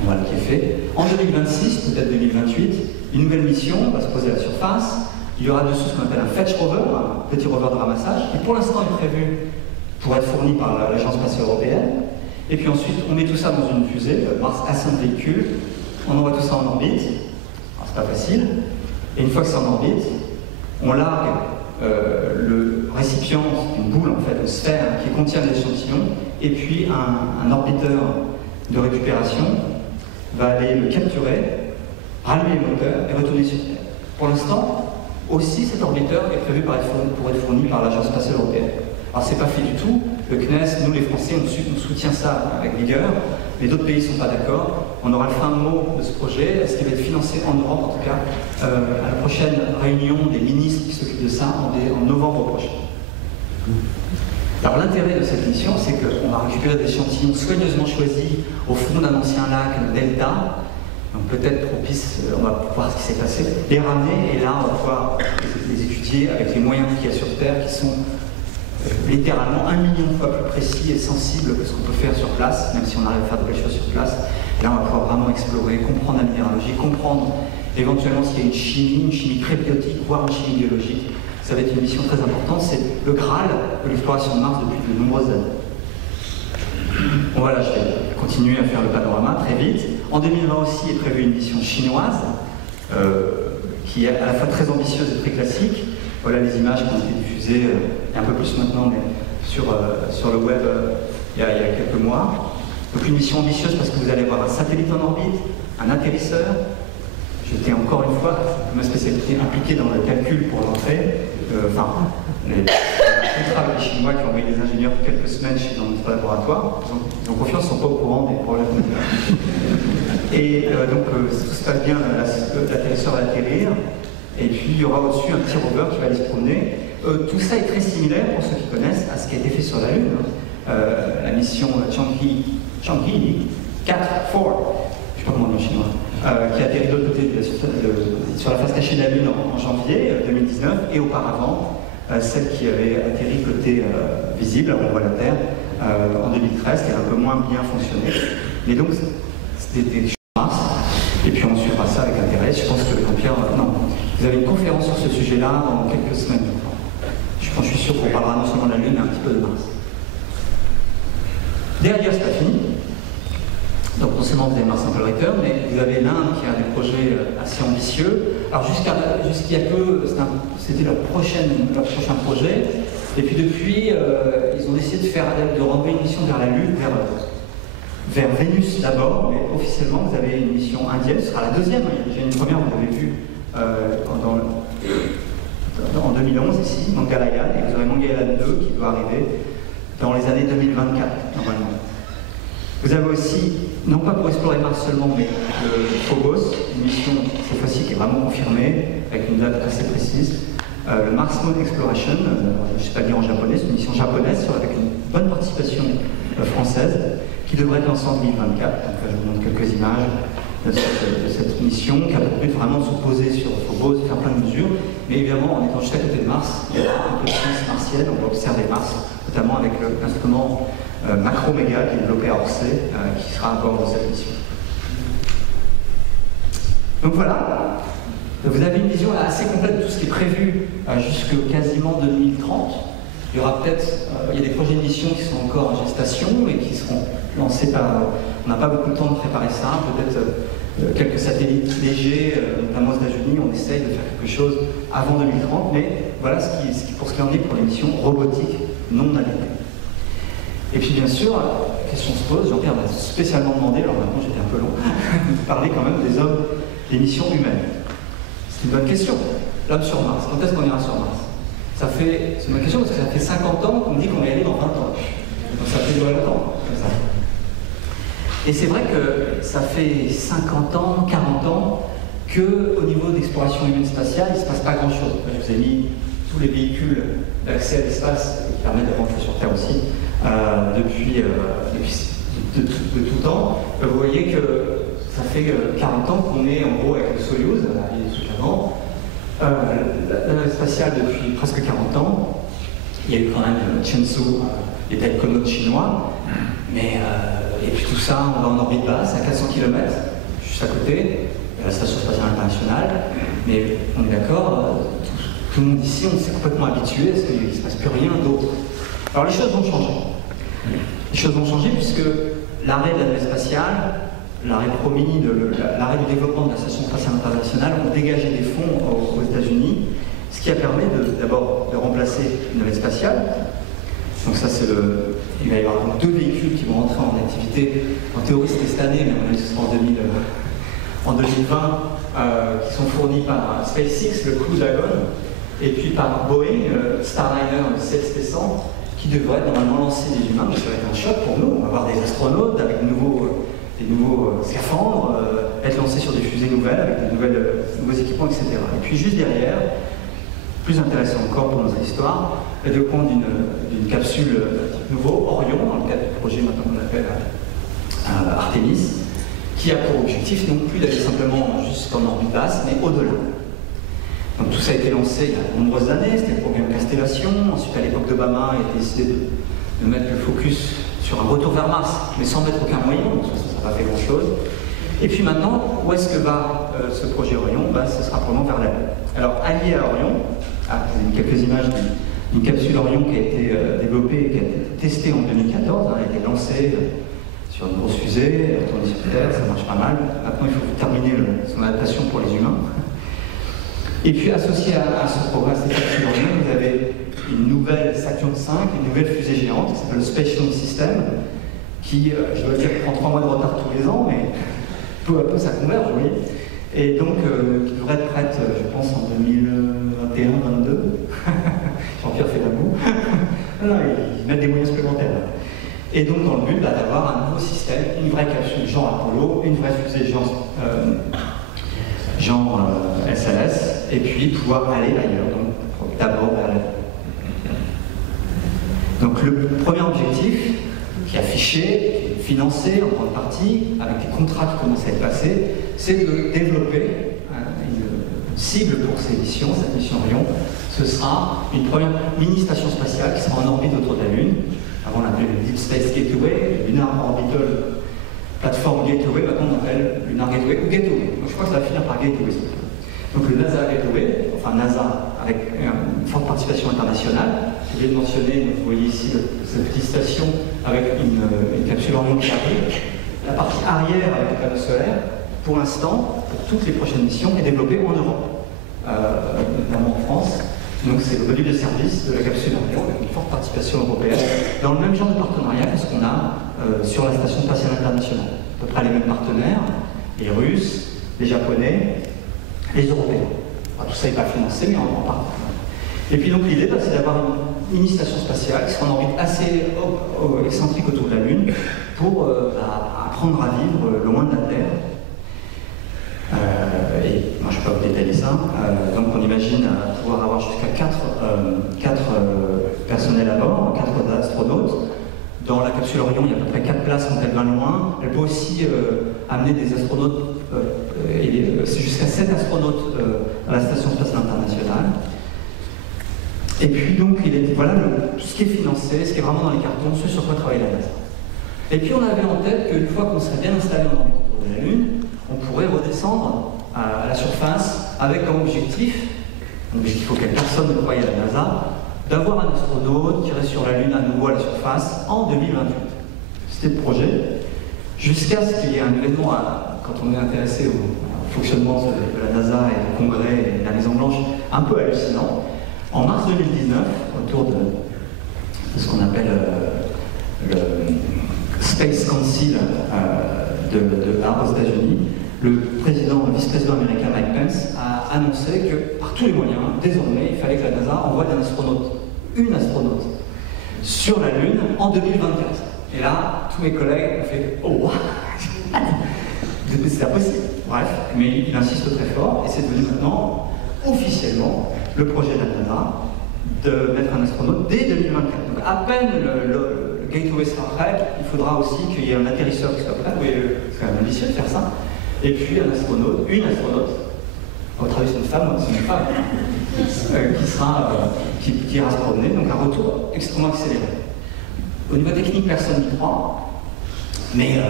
voilà qui est fait. En 2026, peut-être 2028, une nouvelle mission va se poser à la surface. Il y aura dessous ce qu'on appelle un fetch rover, un petit rover de ramassage, qui pour l'instant est prévu pour être fourni par l'Agence spatiale européenne. Et puis ensuite, on met tout ça dans une fusée, Mars Ascent Véhicule, on envoie tout ça en orbite. Alors, c'est pas facile. Et une fois que c'est en orbite, on largue le récipient, une boule en fait, une sphère qui contient l'échantillon, et puis un orbiteur de récupération va aller le capturer, rallumer le moteur et retourner sur Terre. Pour l'instant, aussi cet orbiteur est prévu pour être fourni par l'Agence spatiale européenne. Alors c'est pas fait du tout, le CNES, nous les Français, on soutient ça avec vigueur, mais d'autres pays ne sont pas d'accord. On aura le fin mot de ce projet, est-ce qu'il va être financé en Europe en tout cas, à la prochaine réunion des ministres qui s'occupent de ça en novembre prochain. Alors l'intérêt de cette mission, c'est qu'on va récupérer des échantillons soigneusement choisis au fond d'un ancien lac, le delta, donc peut-être propice, on va voir ce qui s'est passé, les ramener, et là on va pouvoir les étudier avec les moyens qu'il y a sur Terre qui sont littéralement 1 million de fois plus précis et sensibles que ce qu'on peut faire sur place, même si on arrive à faire de belles choses sur place. Et là on va pouvoir vraiment explorer, comprendre la minéralogie, comprendre éventuellement s'il y a une chimie très biotique, voire une chimie biologique. Ça va être une mission très importante, c'est le Graal de l'exploration de Mars depuis de nombreuses années. Bon voilà, je vais continuer à faire le panorama très vite. En 2020 aussi est prévue une mission chinoise, qui est à la fois très ambitieuse et très classique. Voilà les images qui ont été diffusées, un peu plus maintenant, mais sur le web il y a quelques mois. Donc une mission ambitieuse parce que vous allez avoir un satellite en orbite, un atterrisseur. J'étais encore une fois, ma spécialité, impliquée dans le calcul pour l'entrée. Les Chinois qui ont envoyé des ingénieurs pour quelques semaines dans notre laboratoire. Ils ont confiance, ils ne sont pas au courant des problèmes. Et donc, si tout se passe bien, l'atterrisseur va atterrir. Et puis, il y aura au-dessus un petit rover qui va aller se promener. Tout ça est très similaire, pour ceux qui connaissent, à ce qui a été fait sur la Lune. La mission Chang'e 4, je ne sais pas comment on dit en chinois, qui a atterri de l'autre côté sur la face cachée de la Lune en janvier 2019, et auparavant, celle qui avait atterri côté visible, on voit la Terre, en 2013, qui a un peu moins bien fonctionné. Mais donc, c'était des choses. Et puis on suivra ça avec intérêt. Je pense que Jean-Pierre, non, vous avez une conférence sur ce sujet-là dans quelques semaines, je suis sûr qu'on parlera non seulement de la Lune, mais un petit peu de Mars. Derrière, c'est pas fini. Donc non seulement vous avez Mars Sample Return, mais vous avez l'Inde qui a des projets assez ambitieux. Alors jusqu'il y a peu, c'était leur prochain projet. Et puis depuis, ils ont décidé de renvoyer une mission vers la Lune, vers Vénus d'abord, mais officiellement vous avez une mission indienne, ce sera la deuxième. Il y a déjà une première, vous l'avez vue en 2011 ici, Mangalyaan, et vous aurez Mangalyaan 2 qui doit arriver dans les années 2024 normalement. Vous avez aussi, non pas pour explorer Mars seulement, mais le Phobos, une mission cette fois-ci qui est vraiment confirmée, avec une date assez précise. Le Mars Moon Exploration, je ne sais pas dire en japonais, c'est une mission japonaise avec une bonne participation française, qui devrait être lancée en 2024. Donc je vous montre quelques images de cette mission, qui a pour but vraiment de se poser sur Phobos, de faire plein de mesures, mais évidemment en étant juste à côté de Mars, il y a un peu de science martienne, on va observer Mars, notamment avec l'instrument Macroméga qui est développé à Orsay, qui sera à bord de cette mission. Donc voilà, vous avez une vision là, assez complète de tout ce qui est prévu jusqu'à quasiment 2030. Il y aura peut-être, il y a des projets de mission qui sont encore en gestation et qui seront lancés par... On n'a pas beaucoup de temps de préparer ça, peut-être quelques satellites légers, notamment aux États-Unis, on essaye de faire quelque chose avant 2030, mais voilà pour ce qui en est pour les missions robotiques non habitées. Et puis bien sûr, la question se pose, Jean-Pierre m'a spécialement demandé, alors maintenant j'étais un peu long, de parler quand même des hommes, des missions humaines. C'est une bonne question. L'homme sur Mars, quand est-ce qu'on ira sur Mars? C'est une bonne question parce que ça fait 50 ans qu'on me dit qu'on va y aller dans 20 ans. Donc ça fait durer longtemps, comme ça. Et c'est vrai que ça fait 50 ans, 40 ans, qu'au niveau d'exploration humaine spatiale, il ne se passe pas grand-chose. Je vous ai mis tous les véhicules d'accès à l'espace qui permettent de rentrer sur Terre aussi, depuis de tout temps. Vous voyez que ça fait 40 ans qu'on est en gros avec le Soyouz, il est tout avant. La navette spatiale depuis presque 40 ans. Il y a eu quand même Shenzhou, les taïkonautes chinois. Mais, et puis tout ça, on va en orbite basse, à 400 km, juste à côté, la Station Spatiale Internationale. Mais on est d'accord, tout le monde ici, on s'est complètement habitué à ce qu'il ne se passe plus rien d'autre. Alors les choses vont changer. Les choses vont changer puisque l'arrêt de la navette spatiale, l'arrêt promis, l'arrêt du développement de la Station Spatiale Internationale ont dégagé des fonds aux États-Unis, ce qui qui a permis d'abord de remplacer une navette spatiale. Donc ça c'est il va y avoir donc 2 véhicules qui vont rentrer en activité. En théorie c'était cette année, mais on a ce sera en 2020, qui sont fournis par SpaceX, le Crew Dragon, et puis par Boeing, Starliner, le CST-100, qui devrait normalement lancer des humains. Ça va être un choc pour nous. On va avoir des astronautes avec des nouveaux scaphandres, être lancés sur des fusées nouvelles, avec nouveaux équipements, etc. Et puis juste derrière, plus intéressant encore pour notre histoire, le développement d'une capsule type nouveau, Orion, dans le cadre du projet maintenant qu'on appelle Artemis, qui a pour objectif non plus d'aller simplement juste en orbite basse, mais au-delà. Donc tout ça a été lancé il y a de nombreuses années, c'était le programme Constellation. Ensuite, à l'époque d'Obama, il a décidé de mettre le focus sur un retour vers Mars, mais sans mettre aucun moyen, donc ça n'a pas fait grand-chose. Et puis maintenant, où est-ce que va ce projet Orion? Ce sera probablement vers la Lune. Alors, allié à Orion, vous avez quelques images d'une capsule Orion qui a été développée et qui a été testée en 2014. Elle a été lancée sur une grosse fusée, elle a tourné sur Terre, ça marche pas mal. Maintenant, il faut terminer son adaptation pour les humains. Et puis, associé à ce programme, cette capsule Orion, vous avez une nouvelle Saturn V, une nouvelle fusée géante qui s'appelle le Space Launch System, qui, je dois dire, prend 3 mois de retard tous les ans, mais peu à peu ça converge, vous voyez. Et donc, qui devrait être prête, je pense, en 2021-2022. Jean-Pierre fait la moue. Ils mettent des moyens supplémentaires. Et donc, dans le but d'avoir un nouveau système, une vraie capsule genre Apollo, une vraie fusée genre SLS, et puis pouvoir aller ailleurs. Donc, d'abord vers la Lune. Donc, le premier objectif, qui est affiché, qui est financé en grande partie, avec des contrats qui commencent à être passés, c'est de développer une cible pour cette mission Orion. Ce sera une première mini-station spatiale qui sera en orbite autour de la Lune. Avant on l'appelait le Deep Space Gateway, le Lunar Orbital Platform Gateway, maintenant on l'appelle Lunar Gateway ou Gateway. Donc je crois que ça va finir par Gateway. Donc le NASA Gateway, enfin NASA avec une forte participation internationale. Je viens de mentionner, vous voyez ici cette petite station avec une capsule Orion qui arrive. La partie arrière avec les panneaux solaires, pour l'instant, pour toutes les prochaines missions, est développée en Europe, notamment en France. Donc c'est le module de service de la capsule Orion avec une forte participation européenne, dans le même genre de partenariat que ce qu'on a sur la Station Spatiale Internationale. À peu près les mêmes partenaires, les Russes, les Japonais, les Européens. Enfin, tout ça n'est pas financé, mais on en parle. Et puis donc l'idée, c'est d'avoir une mini-station spatiale qui sera en orbite assez excentrique autour de la Lune pour apprendre à vivre loin de la Terre. Et moi je peux vous détailler ça. Donc on imagine pouvoir avoir jusqu'à 4 personnels à bord, 4 astronautes. Dans la capsule Orion, il y a à peu près 4 places quand elle va loin. Elle peut aussi amener des astronautes, c'est jusqu'à 7 astronautes à la Station Spatiale Internationale. Et puis donc, voilà tout ce qui est financé, ce qui est vraiment dans les cartons, ce sur quoi travaille la NASA. Et puis on avait en tête qu'une fois qu'on serait bien installé en orbite autour de la Lune, on pourrait redescendre à la surface avec comme objectif, donc il faut que personne ne croie à la NASA, d'avoir un astronaute qui reste sur la Lune à nouveau à la surface en 2028. C'était le projet, jusqu'à ce qu'il y ait un événement, quand on est intéressé au fonctionnement de la NASA et du Congrès et de la Maison Blanche, un peu hallucinant. En mars 2019, autour de ce qu'on appelle le Space Council aux États-Unis, le vice-président américain Mike Pence a annoncé que par tous les moyens, désormais, il fallait que la NASA envoie une astronaute, sur la Lune en 2024. Et là, tous mes collègues ont fait « Oh, c'est impossible !» Bref, mais il insiste très fort, et c'est devenu maintenant, officiellement, le projet de la NASA de mettre un astronaute dès 2024. Donc à peine le Gateway sera prêt, il faudra aussi qu'il y ait un atterrisseur qui soit prêt. Oui, c'est quand même ambitieux de faire ça. Et puis une astronaute, à votre avis c'est une femme, qui ira se promener, donc un retour extrêmement accéléré. Au niveau technique, personne n'y croit, mais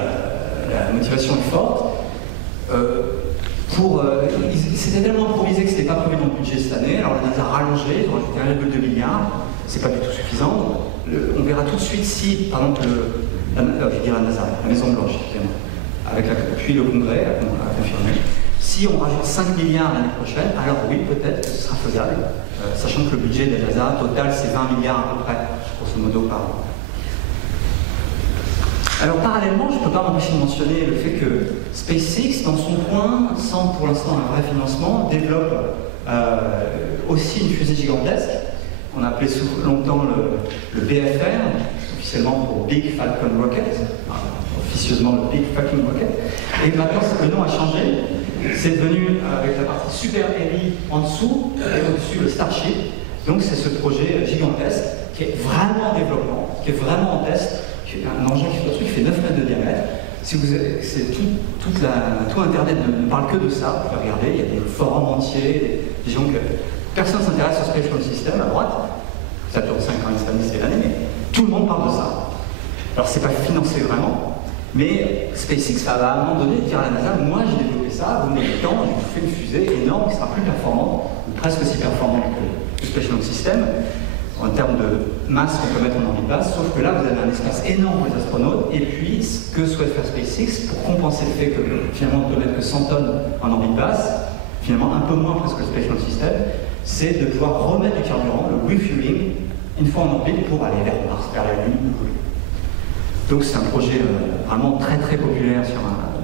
la motivation est forte. C'était tellement improvisé que ce n'était pas prévu dans le budget cette année, alors la NASA a rallongé, ils ont rajouté 1,2 milliard, c'est pas du tout suffisant. On verra tout de suite si, par exemple, la NASA, la Maison Blanche, puis le Congrès a confirmé, Si on rajoute 5 milliards l'année prochaine, alors oui, peut-être que ce sera faisable, sachant que le budget de la NASA total, c'est 20 milliards à peu près, grosso modo, par an. Alors parallèlement, je ne peux pas m'empêcher de mentionner le fait que SpaceX, dans son coin, sans pour l'instant un vrai financement, développe aussi une fusée gigantesque, qu'on appelait longtemps le BFR, officiellement pour Big Falcon Rocket, officieusement le Big Falcon Rocket, et maintenant le nom a changé, c'est devenu avec la partie Super Heavy en dessous, et au-dessus le Starship, donc c'est ce projet gigantesque qui est vraiment en développement, qui est vraiment en test, un engin qui fait 9 mètres de diamètre. Si vous avez, tout Internet ne parle que de ça, vous pouvez regarder, il y a des forums entiers, des gens que personne ne s'intéresse au Space Launch System à droite, ça tourne 5 ans cette année, c'est l'année, mais tout le monde parle de ça. Alors c'est pas financé vraiment, mais SpaceX va à un moment donné dire à la NASA, moi j'ai développé ça, vous mettez le temps, je vous fais une fusée énorme qui sera plus performante, ou presque aussi performante que le Space Launch System, en termes de masse qu'on peut mettre en orbite basse, sauf que là vous avez un espace énorme pour les astronautes, et puis ce que souhaite faire SpaceX pour compenser le fait que finalement on peut mettre que 100 tonnes en orbite basse, finalement un peu moins presque que le Space Launch System, c'est de pouvoir remettre du carburant, le refueling, une fois en orbite pour aller vers Mars, vers la Lune. Donc c'est un projet vraiment très très populaire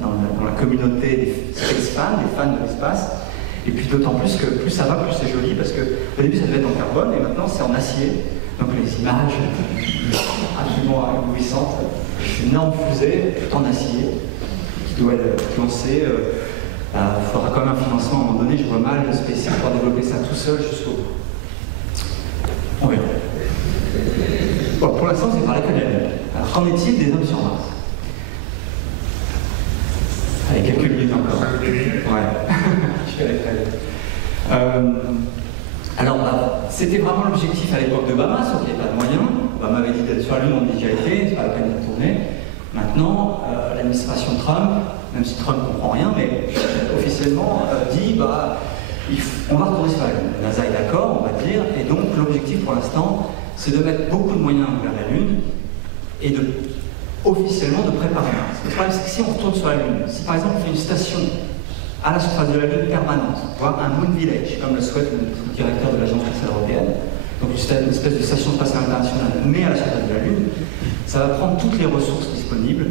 dans la communauté des space fans, des fans de l'espace. Et puis d'autant plus que plus ça va, plus c'est joli, parce qu'au début ça devait être en carbone, et maintenant c'est en acier. Donc les images absolument éblouissantes, une énorme fusée, tout en acier, qui doit être lancée. Il faudra quand même un financement à un moment donné, je vois mal le SpaceX pour développer ça tout seul jusqu'au bout. On verra. Bon, pour l'instant, c'est parlé que de la Lune. Alors, qu'en est-il des hommes sur Mars? Allez, quelques minutes encore. Ouais, je vais aller très vite. Alors, c'était vraiment l'objectif à l'époque d'Obama, sauf qu'il n'y avait pas de moyens. Obama avait dit d'être sur la Lune, on a déjà été, c'est pas la peine de tourner. Maintenant, l'administration Trump, même si Trump ne comprend rien, mais officiellement dit on va retourner sur la Lune. La NASA est d'accord, on va dire, et donc l'objectif pour l'instant, c'est de mettre beaucoup de moyens vers la Lune et officiellement de préparer Mars. Le problème, c'est que si on retourne sur la Lune, si par exemple on fait une station à la surface de la Lune permanente, voire un Moon Village, comme le souhaite le directeur de l'Agence spatiale européenne, donc une espèce de station spatiale internationale, mais à la surface de la Lune, ça va prendre toutes les ressources disponibles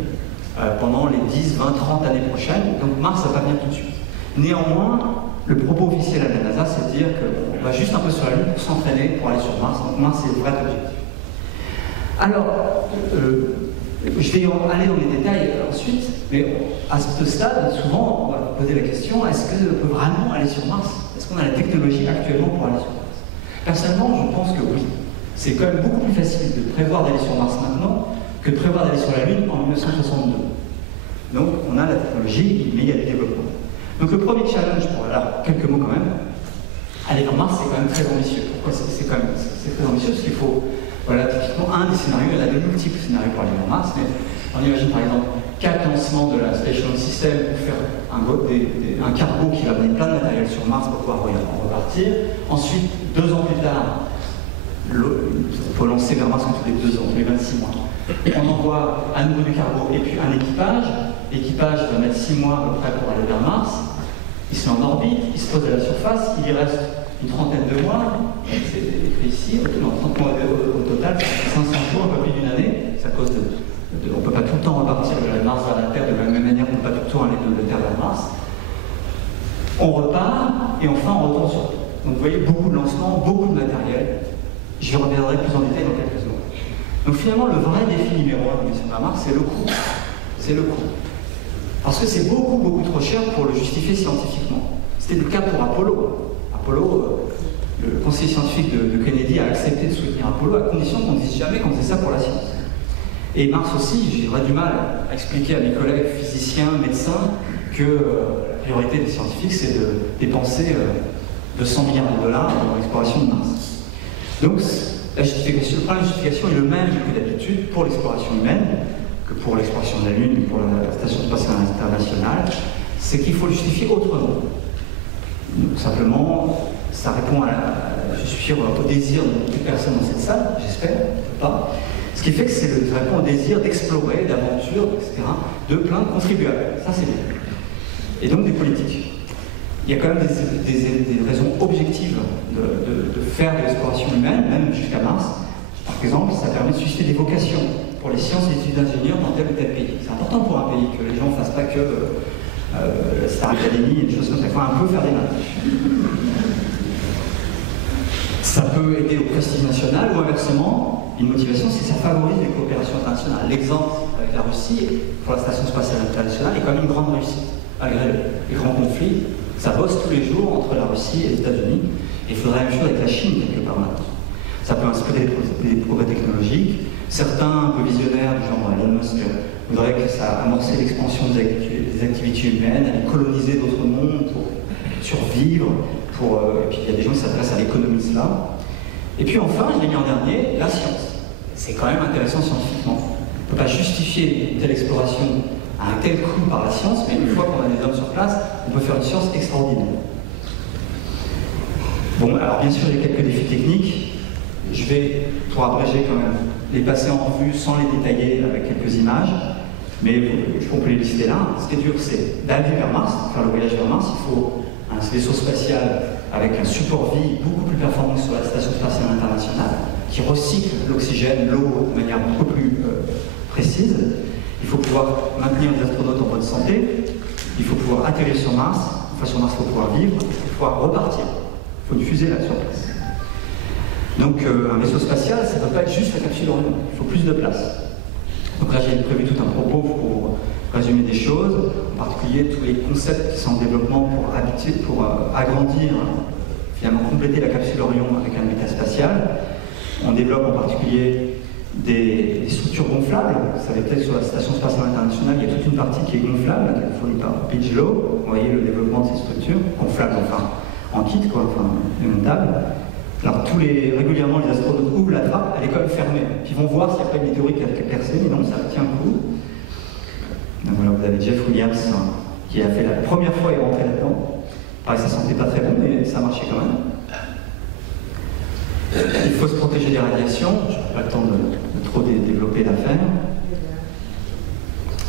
pendant les 10, 20, 30 années prochaines, donc Mars ne va pas venir tout de suite. Néanmoins, le propos officiel à la NASA, c'est de dire qu'on va juste un peu sur la Lune pour s'entraîner pour aller sur Mars, donc Mars c'est le vrai objectif. Alors, je vais aller dans les détails ensuite, mais à ce stade, souvent, on va poser la question, est-ce qu'on peut vraiment aller sur Mars? Est-ce qu'on a la technologie actuellement pour aller sur Mars? Personnellement, je pense que oui. C'est quand même beaucoup plus facile de prévoir d'aller sur Mars maintenant que de prévoir d'aller sur la Lune en 1962. Donc, on a la technologie, mais il y a du développement. Donc, le premier challenge, quelques mots quand même, aller vers Mars, c'est quand même très ambitieux. Pourquoi c'est très ambitieux? Parce qu'il faut, typiquement, un des scénarios, il y en a de multiples scénarios pour aller vers Mars, mais on imagine par exemple 4 lancements de la Space Launch System pour faire un cargo qui va amener plein de matériel sur Mars pour pouvoir en repartir. Ensuite, 2 ans plus tard, il faut lancer vers Mars tous les 2 ans, tous les 26 mois. On envoie à nouveau du cargo et puis un équipage. L'équipage va mettre 6 mois à peu près pour aller vers Mars. Il se met en orbite, il se pose à la surface, il y reste une trentaine de mois. C'est écrit ici, 30 mois au total, 500 jours, un peu plus d'une année. C'est à cause on ne peut pas tout le temps repartir de Mars vers la Terre de la même manière qu'on ne peut pas tout le temps aller de la Terre vers Mars. On repart et enfin on retourne sur Terre. Donc vous voyez, beaucoup de lancements, beaucoup de matériel. J'y reviendrai plus en détail dans quelques secondes. Donc finalement, le vrai défi numéro 1 de mission vers Mars, c'est le coût. C'est le coût. Parce que c'est beaucoup, beaucoup trop cher pour le justifier scientifiquement. C'était le cas pour Apollo. Apollo, le conseiller scientifique de Kennedy a accepté de soutenir Apollo à condition qu'on ne dise jamais qu'on faisait ça pour la science. Et Mars aussi, j'aurais du mal à expliquer à mes collègues physiciens, médecins, que la priorité des scientifiques, c'est de dépenser 200 milliards de dollars dans l'exploration de Mars. Donc, le problème de justification est le même que d'habitude pour l'exploration humaine, que pour l'exploration de la Lune, pour la Station spatiale internationale, c'est qu'il faut le justifier autrement. Donc, simplement, ça répond je suis sûr, au désir de beaucoup de personnes dans cette salle, j'espère, pas. Ce qui fait que ça répond au désir d'explorer, d'aventure, etc., de plein de contribuables. Ça, c'est bien. Et donc des politiques. il y a quand même des raisons objectives de faire de l'exploration humaine, même jusqu'à Mars. Par exemple, ça permet de susciter des vocations pour les sciences et les études d'ingénieurs dans tel ou tel pays. C'est important pour un pays que les gens ne fassent pas que la Star Academy et des choses comme ça. Il faut un peu faire des maths. Ça peut aider au prestige national ou inversement, une motivation, c'est que ça favorise les coopérations internationales. L'exemple avec la Russie, pour la Station spatiale internationale, est quand même une grande réussite. Malgré les grands conflits, ça bosse tous les jours entre la Russie et les États-Unis. Et il faudrait la même chose avec la Chine quelque part maintenant. Ça peut inspirer des progrès technologiques. Certains, un peu visionnaires, du genre Elon Musk, voudraient que ça amorce l'expansion des activités humaines, aller coloniser d'autres mondes pour survivre. Et puis il y a des gens qui s'adressent à l'économie de cela. Et puis enfin, je l'ai mis en dernier, la science. C'est quand même intéressant scientifiquement. On ne peut pas justifier une telle exploration à un tel coût par la science, mais une fois qu'on a des hommes sur place, on peut faire une science extraordinaire. Bon, alors bien sûr, il y a quelques défis techniques. Je vais, pour abréger quand même, les passer en revue sans les détailler avec quelques images, mais on peut les lister là. Ce qui est dur, c'est d'aller vers Mars, faire le voyage vers Mars. Il faut un vaisseau spatial avec un support vie beaucoup plus performant que sur la Station spatiale internationale, qui recycle l'oxygène, l'eau de manière beaucoup plus précise. Il faut pouvoir maintenir les astronautes en bonne santé. Il faut pouvoir atterrir sur Mars. Enfin, sur Mars, il faut pouvoir vivre. Il faut pouvoir repartir. Il faut une fusée là sur place. Donc, un vaisseau spatial, ça ne peut pas être juste la capsule Orion. Il faut plus de place. Donc là, j'ai prévu tout un propos pour résumer des choses, en particulier tous les concepts qui sont en développement pour agrandir, finalement compléter la capsule Orion avec un habitat spatial. On développe en particulier des structures gonflables. Vous savez peut-être sur la Station spatiale internationale, il y a toute une partie qui est gonflable, qui est fournie par Bigelow. Vous voyez le développement de ces structures, gonflables, enfin en kit, quoi, enfin démontables. Alors régulièrement, les astronautes ouvrent la trappe, elle est quand même fermée. Puis ils vont voir s'il n'y a pas une météorite qui a percé, mais non, ça tient le coup. Donc voilà, vous avez Jeff Williams qui a fait la première fois et rentré là-dedans. Pareil, ça sentait pas très bon, mais ça marchait quand même. Il faut se protéger des radiations, je n'ai pas le temps de trop développer l'affaire.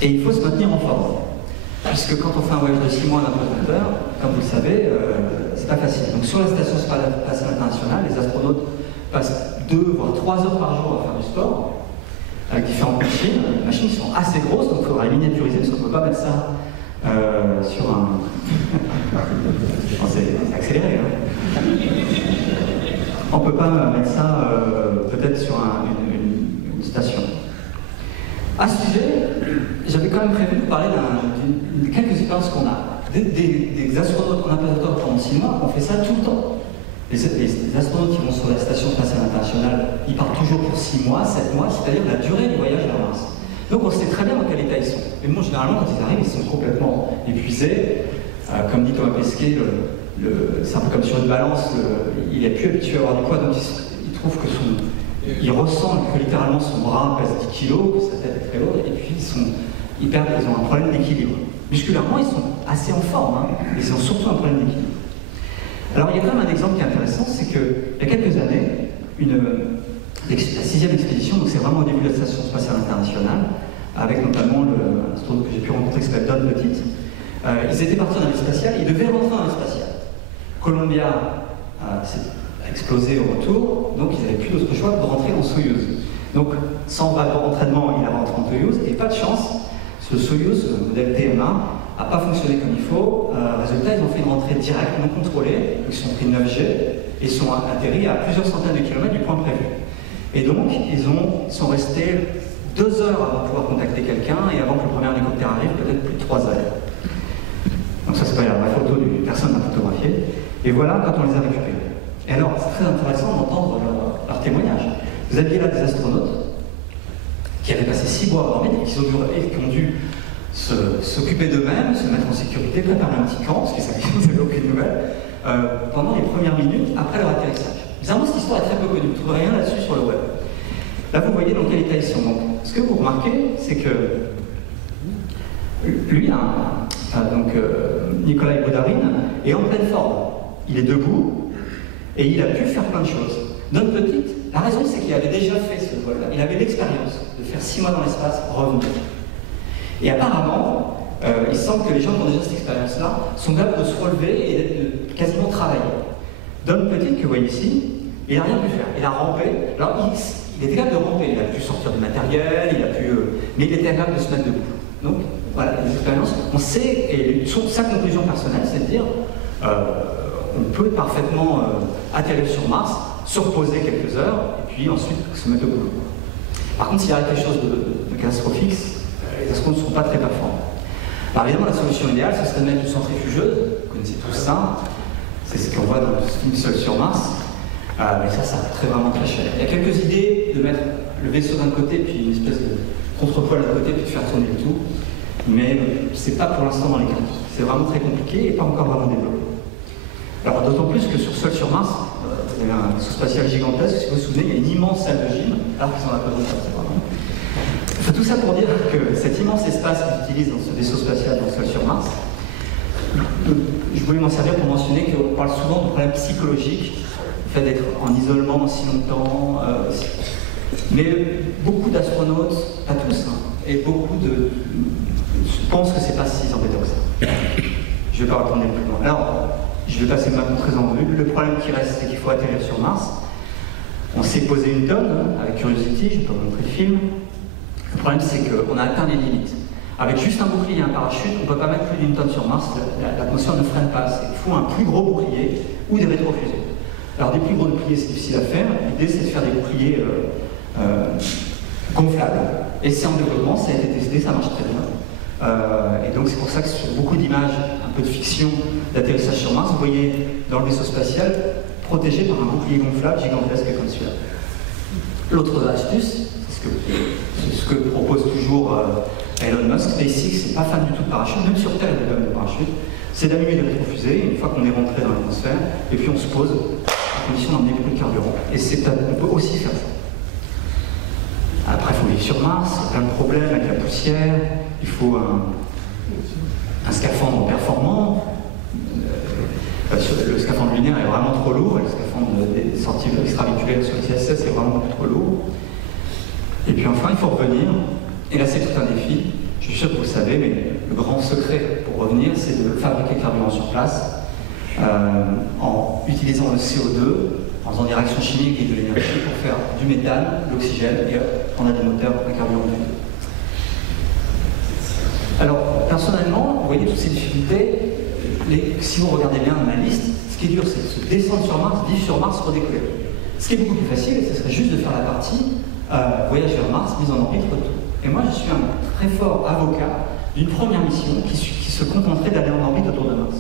Et il faut se maintenir en forme. Puisque quand on fait un voyage de 6 mois d'un hauteur, comme vous le savez, c'est pas facile. Donc sur la Station spatiale internationale, les astronautes passent 2 voire 3 heures par jour à faire du sport, avec différentes machines. Les machines sont assez grosses, donc il faudra les miniaturiser, parce qu'on ne peut pas mettre ça sur un... c'est accéléré, hein. On ne peut pas mettre ça peut-être sur une station. À ce sujet, j'avais quand même prévu de parler de quelques expériences qu'on a. Des astronautes qu'on appelle pendant 6 mois, on fait ça tout le temps. Les astronautes qui vont sur la Station spatiale internationale, ils partent toujours pour 6 mois, 7 mois, c'est-à-dire la durée du voyage vers Mars. Donc on sait très bien dans quel état ils sont. Mais bon, généralement, quand ils arrivent, ils sont complètement épuisés. Comme dit Thomas Pesquet, c'est un peu comme sur une balance, il n'est plus habitué à avoir du poids, donc il trouve que il ressent que littéralement son bras pèse 10 kilos, que sa tête est très lourde, et puis ils ont un problème d'équilibre. Musculairement, ils sont assez en forme, hein, mais ils ont surtout un problème d'équilibre. Alors il y a quand même un exemple qui est intéressant, c'est qu'il y a quelques années, la 6e expédition, donc c'est vraiment au début de la Station spatiale internationale, avec notamment l'astronaute que j'ai pu rencontrer qui s'appelle Don Petit, ils étaient partis en navette spatiale, ils devaient rentrer en navette spatiale. Columbia s'est explosé au retour, donc ils n'avaient plus d'autre choix que de rentrer en Soyouz. Donc, sans entraînement, il a rentré en Soyouz, et pas de chance, ce Soyouz, le modèle TMA, n'a pas fonctionné comme il faut. Résultat, ils ont fait une rentrée directe, non contrôlée, ils sont pris 9G, et sont atterris à plusieurs centaines de kilomètres du point prévu. Et donc, ils sont restés 2 heures avant de pouvoir contacter quelqu'un, et avant que le premier hélicoptère arrive, peut-être plus de 3 heures. Donc ça, c'est pas la vraie photo, personne n'a photographié. Et voilà quand on les a récupérés. Et alors, c'est très intéressant d'entendre leur témoignage. Vous aviez là des astronautes qui avaient passé 6 mois à dormir et qui ont dû s'occuper d'eux-mêmes, se mettre en sécurité, préparer un petit camp, parce qu'ils n'avaient aucune nouvelle, pendant les premières minutes après leur atterrissage. Bizarrement, cette histoire est très peu connue, vous ne trouverez rien là-dessus sur le web. Là, vous voyez dans quel état ils sont. Donc, ce que vous remarquez, c'est que lui, Nikolai Boudarine, est en pleine forme. Il est debout et il a pu faire plein de choses. Don Petit, la raison, c'est qu'il avait déjà fait ce vol-là. Il avait l'expérience de faire 6 mois dans l'espace, revenir. Et apparemment, il semble que les gens qui ont déjà cette expérience-là sont capables de se relever et de quasiment travailler. Don Petit, que vous voyez ici, il n'a rien pu faire. Il a rampé. Alors, il était capable de ramper. Il a pu sortir du matériel, mais il était capable de se mettre debout. Donc, voilà, les expériences. On sait, et sa conclusion personnelle, c'est de dire on peut parfaitement atterrir sur Mars, se reposer quelques heures, et puis ensuite se mettre debout. Par contre, s'il y a quelque chose de catastrophique, les astronautes ne seront pas très performants. Alors évidemment, la solution idéale, ce serait de mettre une centrifugeuse. Vous connaissez tous ça. C'est ce qu'on voit dans le film Seul sur Mars. Mais ça coûterait vraiment très cher. Il y a quelques idées de mettre le vaisseau d'un côté, puis une espèce de contrepoids de l'autre côté, puis de faire tourner le tout. Mais c'est pas pour l'instant dans les cartes. C'est vraiment très compliqué et pas encore vraiment développé. Alors d'autant plus que Seul sur Mars, vous avez un vaisseau spatial gigantesque. Si vous vous souvenez, il y a une immense salle de gym, alors qu'ils sont à côté de ça, c'est vraiment. Enfin, tout ça pour dire que cet immense espace qu'ils utilisent dans ce vaisseau spatial dans Seul sur Mars, je voulais m'en servir pour mentionner qu'on parle souvent de problèmes psychologiques, le fait d'être en isolement si longtemps, mais beaucoup d'astronautes, pas tous, hein, et beaucoup pensent que c'est pas si embêtant que ça. Je ne vais pas retourner plus loin. Alors, je vais passer maintenant très en vue. Le problème qui reste, c'est qu'il faut atterrir sur Mars. On s'est posé une tonne hein, avec Curiosity, je vais pas vous montrer le film. Le problème, c'est qu'on a atteint les limites. Avec juste un bouclier et un parachute, on ne peut pas mettre plus d'une tonne sur Mars, l'atmosphère ne freine pas assez. Il faut un plus gros bouclier ou des rétrofusées. Alors des plus gros boucliers, c'est difficile à faire. L'idée, c'est de faire des boucliers gonflables. Et c'est en développement, ça a été testé, ça marche très bien. Et donc c'est pour ça que sur beaucoup d'images, un peu de fiction d'atterrissage sur Mars, vous voyez dans le vaisseau spatial protégé par un bouclier gonflable gigantesque comme celui-là. L'autre astuce, c'est ce que propose toujours Elon Musk, SpaceX, c'est pas fan du tout de parachute, même sur Terre, il y a de parachute, c'est d'allumer des rétrofusées une fois qu'on est rentré dans l'atmosphère, et puis on se pose à condition d'emmener beaucoup de carburant. Et on peut aussi faire ça. Après, il faut vivre sur Mars, il y a plein de problèmes avec la poussière, il faut un scaphandre performant. Le scaphandre lunaire est vraiment trop lourd, et le scaphandre des sorties extraviculaires sur l'ISS est vraiment beaucoup trop lourd. Et puis enfin, il faut revenir, et là c'est tout un défi, je suis sûr que vous le savez, mais le grand secret pour revenir, c'est de fabriquer le carburant sur place, en utilisant le CO2, en faisant des réactions chimiques et de l'énergie pour faire du méthane, de l'oxygène, et on a des moteurs à carburant. Alors, personnellement, vous voyez toutes ces difficultés, si vous regardez bien ma liste, ce qui est dur, c'est de se descendre sur Mars, vivre sur Mars, redécouvrir. Ce qui est beaucoup plus facile, ce serait juste de faire la partie voyage vers Mars, mise en orbite, retour. Et moi, je suis un très fort avocat d'une première mission qui se contenterait d'aller en orbite autour de Mars.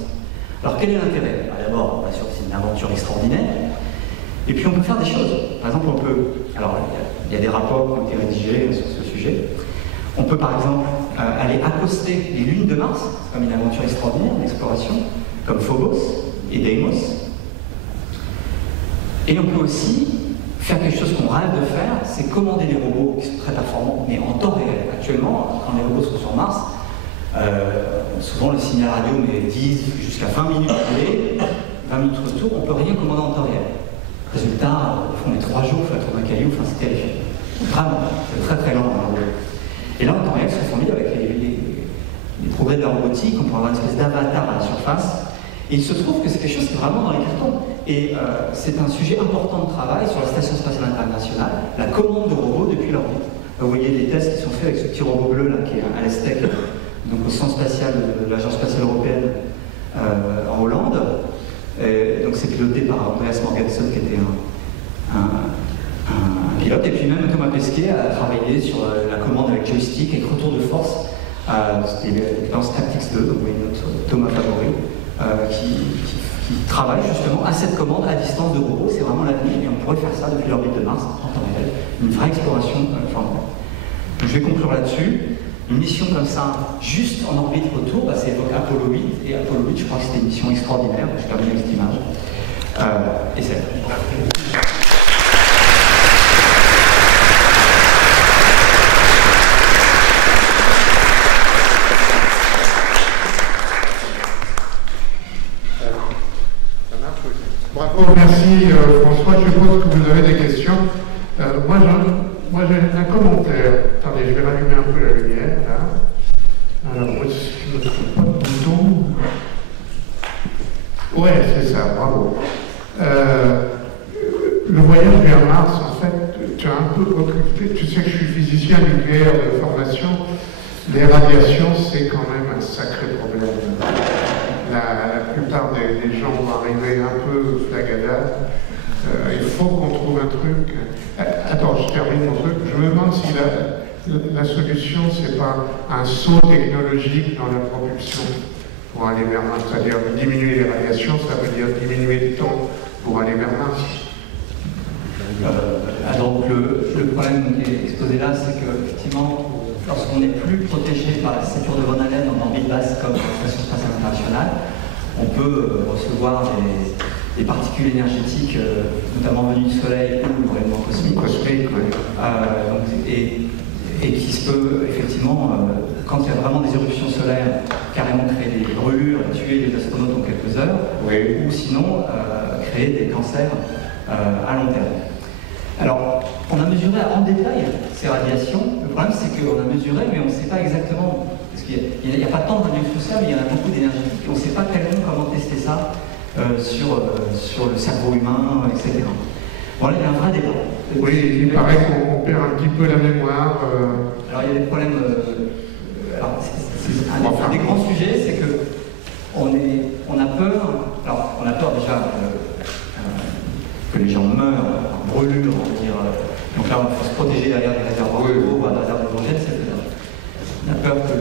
Alors, quel est l'intérêt? D'abord, bien sûr, c'est une aventure extraordinaire. Et puis, on peut faire des choses. Par exemple, alors, il y a des rapports qui ont été rédigés sur ce sujet. On peut, par exemple, aller accoster les lunes de Mars, comme une aventure extraordinaire d'exploration, comme Phobos et Deimos. Et on peut aussi faire quelque chose qu'on rêve de faire, c'est commander des robots qui sont très performants, mais en temps réel. Actuellement, quand les robots sont sur Mars, souvent le signal radio met 10 jusqu'à 20 minutes aller, 20 minutes retour, on ne peut rien commander en temps réel. Résultat, on met 3 jours, il faut tourner un caillou, enfin c'est terrifiant. Vraiment, c'est très très lent dans le robot. Et là, en temps réel, c'est formidable avec les progrès de la robotique, on peut avoir une espèce d'avatar à la surface. Et il se trouve que c'est quelque chose qui est vraiment dans les cartons. Et c'est un sujet important de travail sur la Station spatiale internationale, la commande de robots depuis l'orbite. Vous voyez des tests qui sont faits avec ce petit robot bleu là, qui est à l'ESTEC, donc au centre spatial de l'Agence spatiale européenne en Hollande. Et donc c'est piloté par Andreas Morgensen, qui était un pilote. Et puis même Thomas Pesquet a travaillé sur la commande avec joystick, avec retour de force. C'était l'expérience Tactics 2, donc vous voyez notre Thomas favori. Qui travaille justement à cette commande à distance de robots, c'est vraiment l'avenir et on pourrait faire ça depuis l'orbite de Mars en temps réel, une vraie exploration formidable. Donc je vais conclure là-dessus. Une mission comme ça, juste en orbite retour, bah, c'est Apollo 8, et Apollo 8, je crois que c'était une mission extraordinaire, je termine avec cette image. Et c'est Bravo, merci François. Je suppose que vous avez des questions. Moi j'ai un commentaire. Attendez, je vais rallumer un peu la lumière. Là. Alors, pas de bouton. Ouais, c'est ça, bravo. Le voyage vers Mars, en fait, tu as un peu occulté. Tu sais que je suis physicien nucléaire de formation. Les radiations, c'est quand même un sacré problème. La plupart des gens vont arriver un peu flagada. Il faut qu'on trouve un truc. Attends, je termine mon truc. Je me demande si la solution, c'est pas un saut technologique dans la propulsion pour aller vers Mars. C'est-à-dire diminuer les radiations, ça veut dire diminuer le temps pour aller vers Mars. Donc le problème qui est exposé là, c'est qu'effectivement, lorsqu'on n'est plus protégé par la ceinture de Von Allen en orbite basse comme la Station spatiale internationale, on peut recevoir des particules énergétiques, notamment venues du Soleil ou vraiment cosmiques, et qui se peut effectivement, quand il y a vraiment des éruptions solaires, carrément créer des brûlures et tuer les astronautes en quelques heures, ou sinon créer des cancers à long terme. Alors, on a mesuré en détail ces radiations. Le problème, c'est qu'on a mesuré, mais on ne sait pas exactement, parce qu'il n'y a pas tant de radiations sociales, mais il y en a beaucoup d'énergétiques, et on ne sait pas tellement comment tester ça sur le cerveau humain, etc. Bon, là, il y a un vrai débat. Oui, il paraît qu'on perd un petit peu la mémoire. Alors, il y a des problèmes. Un des grands sujets, c'est que on a peur. Alors, on a peur déjà que les gens meurent par brûlure, on va dire. Donc là, on faut se protéger derrière des réservoirs d'eau, derrière des hydrogène, c'est faisable. On a peur que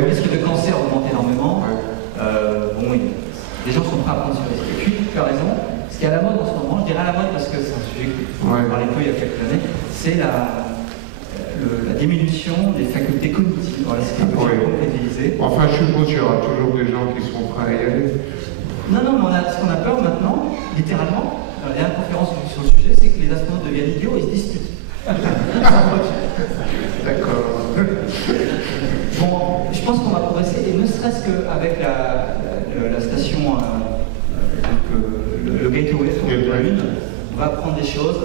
le risque de cancer augmente énormément. Les gens sont prêts à prendre ce risque. Et puis, tu as raison, ce qui est à la mode en ce moment, je dirais à la mode parce que c'est un sujet qu'on parlait peu il y a quelques années, c'est la diminution des facultés cognitives. Voilà, c'est quelque chose qu'on peut utiliser. Enfin, je suppose qu'il y aura toujours des gens qui seront prêts à y aller. Non, mais ce qu'on a peur maintenant, littéralement, il y a une conférence sur le sujet, c'est que les astronautes deviennent idiots et ils se disputent. D'accord. Bon, je pense qu'on va progresser, et ne serait-ce qu'avec la station, le Gateway sur la Lune, on va apprendre des choses.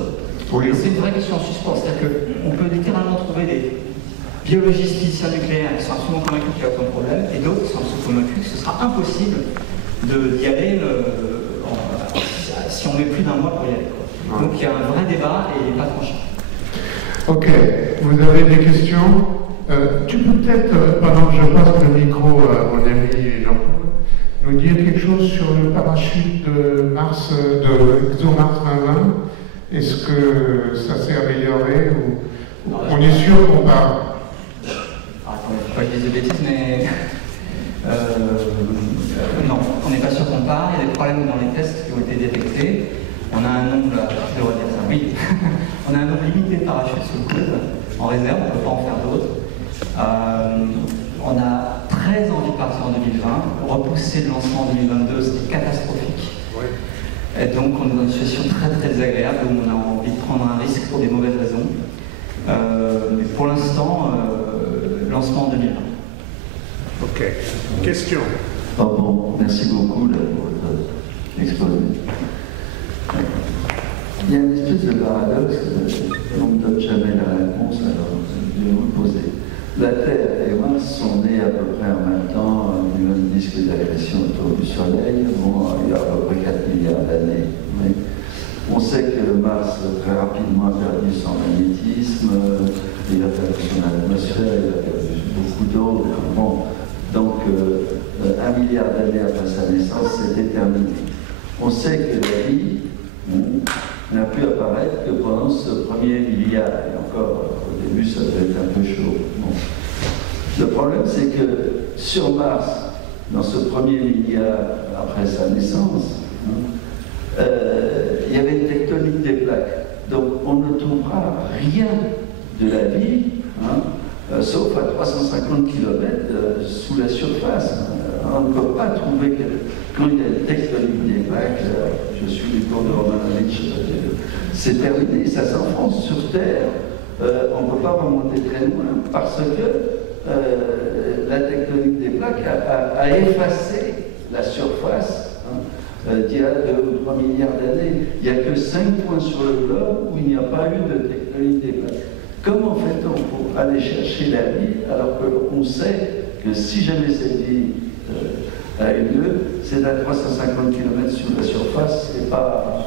Oui. C'est une vraie question en suspens, c'est-à-dire qu'on peut littéralement trouver des biologistes physiciens nucléaires qui sont absolument convaincus qu'il n'y a aucun problème, et d'autres qui sont absolument convaincus que ce sera impossible d'y aller si on met plus d'un mois pour y aller. Donc il y a un vrai débat et il n'est pas tranché. Ok, vous avez des questions? Tu peux peut-être, pendant que je passe le micro à mon ami Jean-Paul, nous dire quelque chose sur le parachute de Mars, de ExoMars 2020? Est-ce que ça s'est amélioré ou on est sûr qu'on part? Attendez, je ne vais pas dire des bêtises, mais non, on n'est pas sûr qu'on part. Il y a des problèmes dans les tests qui ont été détectés. On a un nombre, je devrais dire ça, oui. On a un nombre limité de parachutes sous le coude, en réserve, on ne peut pas en faire d'autres. On a très envie de partir en 2020. Repousser le lancement en 2022, c'était catastrophique. Oui. Et donc, on est dans une situation très très désagréable où on a envie de prendre un risque pour des mauvaises raisons. Mais pour l'instant, lancement en 2020. Ok. Question. Oh bon, merci beaucoup pour votre exposé. Il y a une espèce de paradoxe, on ne donne jamais la réponse, alors je vais vous le poser. La Terre et Mars sont nés à peu près en même temps du même disque d'agression autour du Soleil, il y a à peu près 4 milliards d'années. Oui. On sait que Mars très rapidement a perdu son magnétisme, il a perdu son atmosphère, il a perdu beaucoup d'eau. Bon, donc 1 milliard d'années après sa naissance, c'était terminé. On sait que la vie n'a pu apparaître que pendant ce premier milliard. Et encore, au début, ça devait être un peu chaud. Bon. Le problème, c'est que sur Mars, dans ce premier milliard après sa naissance, il y avait une tectonique des plaques. Donc, on ne trouvera rien de la vie, sauf à 350 km sous la surface. On ne peut pas trouver que quand il y a une tectonique des plaques, je suis du cours de Romanovitch, c'est terminé, ça s'enfonce sur Terre. On ne peut pas remonter très loin parce que la tectonique des plaques a effacé la surface d'il y a 2 ou 3 milliards d'années. Il n'y a que 5 points sur le globe où il n'y a pas eu de tectonique des plaques. comment fait-on pour aller chercher la vie alors qu'on sait que si jamais cette vie a eu lieu, c'est à 350 km sous la surface, c'est pas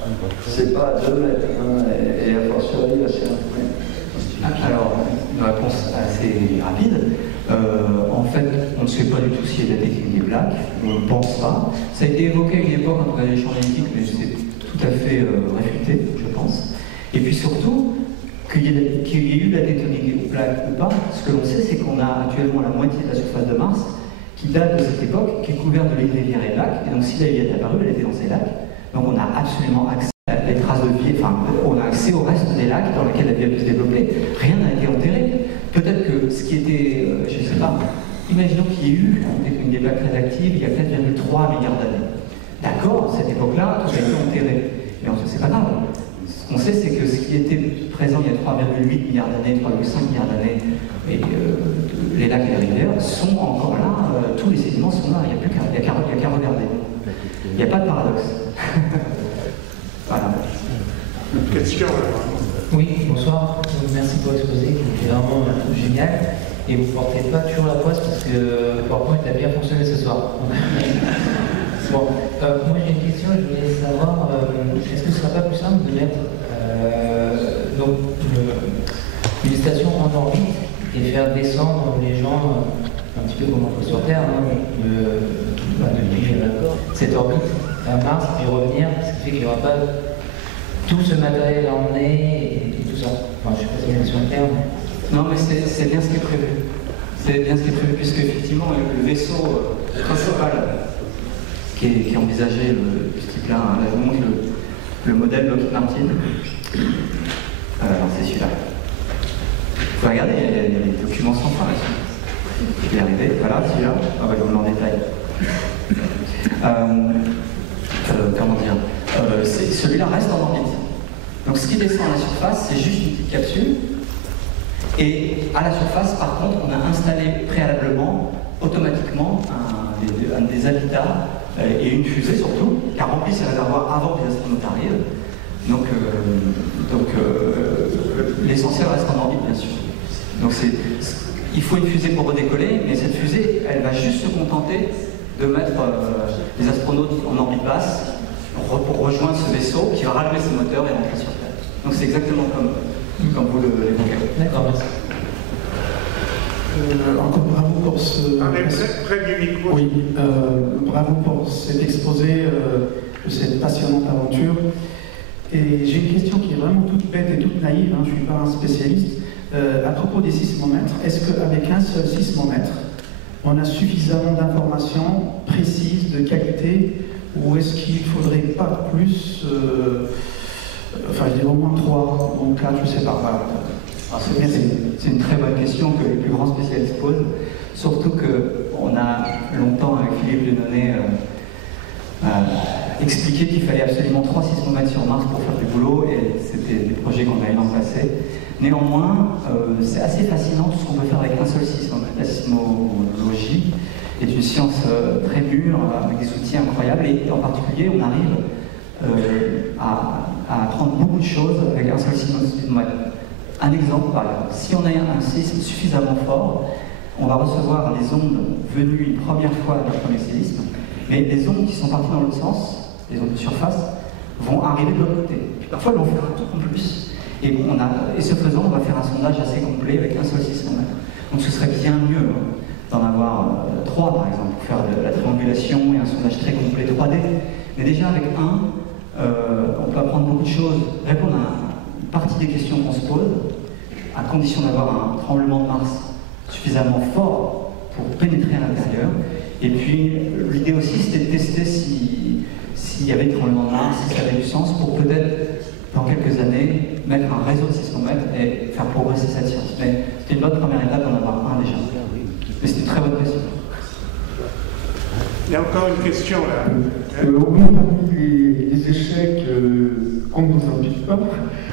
à 2 mètres, hein, et a fortiori assez loin. Alors, une réponse assez rapide. En fait, on ne sait pas du tout s'il y a de la technique des plaques, on ne pense pas. Ça a été évoqué à une époque quand on regardait les champs magnétiques, mais c'est tout à fait réfuté, je pense. Et puis surtout, qu'il y ait eu de la tectonique des plaques ou pas, ce que l'on sait, c'est qu'on a actuellement la moitié de la surface de Mars qui date de cette époque, qui est couverte de rivières et de lacs. Et donc, si la vie est apparue, elle était dans ces lacs. Donc, on a absolument accès à les traces de vie, enfin, on a accès au reste des lacs dans lesquels la vie a pu se développer. Rien n'a été enterré. Peut-être que ce qui était, je ne sais pas, imaginons qu'il y ait eu une technique des plaques radioactives il y a 4,3 milliards d'années. D'accord, à cette époque-là, tout a été enterré. Mais c'est pas grave. Ce qu'on sait, c'est que ce qui était présent il y a 3,8 milliards d'années, 3,5 milliards d'années, et les lacs et les rivières sont encore là, tous les sédiments sont là, il n'y a plus qu'à regarder. Il n'y a pas de paradoxe. Voilà. Question. Oui, bonsoir. Merci pour l'exposé qui est vraiment génial. Et vous ne portez pas toujours la poisse parce que le PowerPoint a bien fonctionné ce soir. Bon, moi j'ai une question, je voulais savoir, est-ce que ce ne serait pas plus simple de mettre donc, une station en orbite et faire descendre les gens un petit peu comme on fait sur Terre, hein, depuis cette orbite à Mars, puis revenir, ce qui fait qu'il n'y aura pas tout ce matériel à emmener et tout ça. Enfin, je ne sais pas si c'est sur le terme. Non, mais c'est bien ce qui est prévu. C'est bien ce qui est prévu, puisque effectivement, le vaisseau principal qui est envisagé, ce type-là, là, je vous montre le modèle Lockheed Martin. C'est celui-là. Vous pouvez regarder, il y a des documents sans fin là-dessus. Je vais y arriver. Voilà, celui-là. Je vais vous le mettre en détail. Comment dire celui-là reste en orbite. Donc ce qui descend à la surface, c'est juste une petite capsule. Et à la surface, par contre, on a installé préalablement, automatiquement, un des habitats et une fusée surtout, qui a rempli ses réservoirs avant que les astronautes arrivent. Donc l'essentiel reste en orbite, bien sûr. Donc il faut une fusée pour redécoller, mais cette fusée, elle va juste se contenter de mettre les astronautes en orbite basse pour rejoindre ce vaisseau qui va rallumer ses moteurs et rentrer sur Terre. Donc c'est exactement comme vous l'évoquez. D'accord, merci. Encore bravo pour ce... Près du micro. Oui, bravo pour cet exposé de cette passionnante aventure. Et j'ai une question qui est vraiment toute bête et toute naïve, hein, je ne suis pas un spécialiste. À propos des sismomètres, est-ce qu'avec un seul sismomètre, on a suffisamment d'informations précises, de qualité, ou est-ce qu'il ne faudrait pas plus, enfin je dirais au moins 3, ou 4, je ne sais pas. C'est une très bonne question que les plus grands spécialistes posent, surtout qu'on a longtemps, avec Philippe Lenonnet, expliqué qu'il fallait absolument 3 sismomètres sur Mars pour faire du boulot, et c'était des projets qu'on a eu dans le passé. Néanmoins, c'est assez fascinant tout ce qu'on peut faire avec un seul sismomètre. La sismologie est une science très mûre, avec des outils incroyables, et en particulier, on arrive à apprendre beaucoup de choses avec un seul sismomètre. Un exemple, par exemple, si on a un séisme suffisamment fort, on va recevoir des ondes venues une première fois d'un premier séisme, mais les ondes qui sont parties dans l'autre sens, les ondes de surface, vont arriver de l'autre côté. Puis parfois, elles vont faire un tour en plus. Et ce faisant, on va faire un sondage assez complet avec un seul sismomètre. Donc ce serait bien mieux d'en avoir 3, par exemple, pour faire de la triangulation et un sondage très complet 3D. Mais déjà, avec un, on peut apprendre beaucoup de choses, répondre à une partie des questions qu'on se pose, à condition d'avoir un tremblement de Mars suffisamment fort pour pénétrer à l'intérieur. Et puis, l'idée aussi, c'était de tester s'il y avait des tremblements de Mars, si ça avait du sens, pour peut-être, dans quelques années, mettre un réseau de sismomètres et faire progresser cette science. Mais c'était une bonne première étape d'en avoir un déjà. Mais c'est une très bonne question. Il y a encore une question là. Oui, parmi les échecs qu'on ne nous implique pas,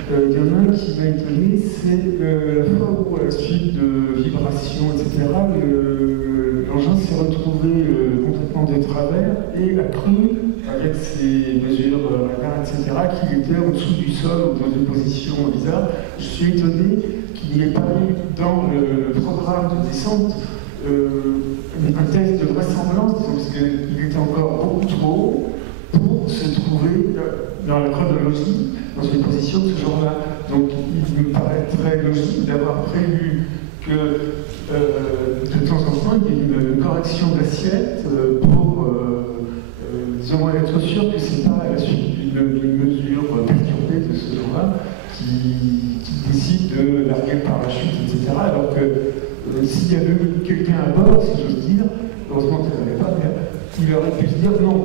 il y en a un qui m'a étonné, c'est la fois où, à la suite de vibrations, etc., l'engin s'est retrouvé complètement de travers et a cru, avec ses mesures radar, etc., qu'il était au-dessous du sol ou dans une position bizarre. Je suis étonné qu'il n'y il n'est pas mis dans le programme de descente un test de vraisemblance, parce qu'il était encore beaucoup trop haut pour se trouver dans la chronologie, dans une position de ce genre-là. Donc il me paraît très logique d'avoir prévu que de temps en temps, il y ait une correction d'assiette pour disons, être sûr que ce n'est pas à la suite d'une mesure perturbée de ce genre-là qui décide de larguer par la chute, etc. Alors que s'il y avait quelqu'un à bord, si j'ose dire, heureusement qu'il n'y avait pas, mais il aurait pu se dire non,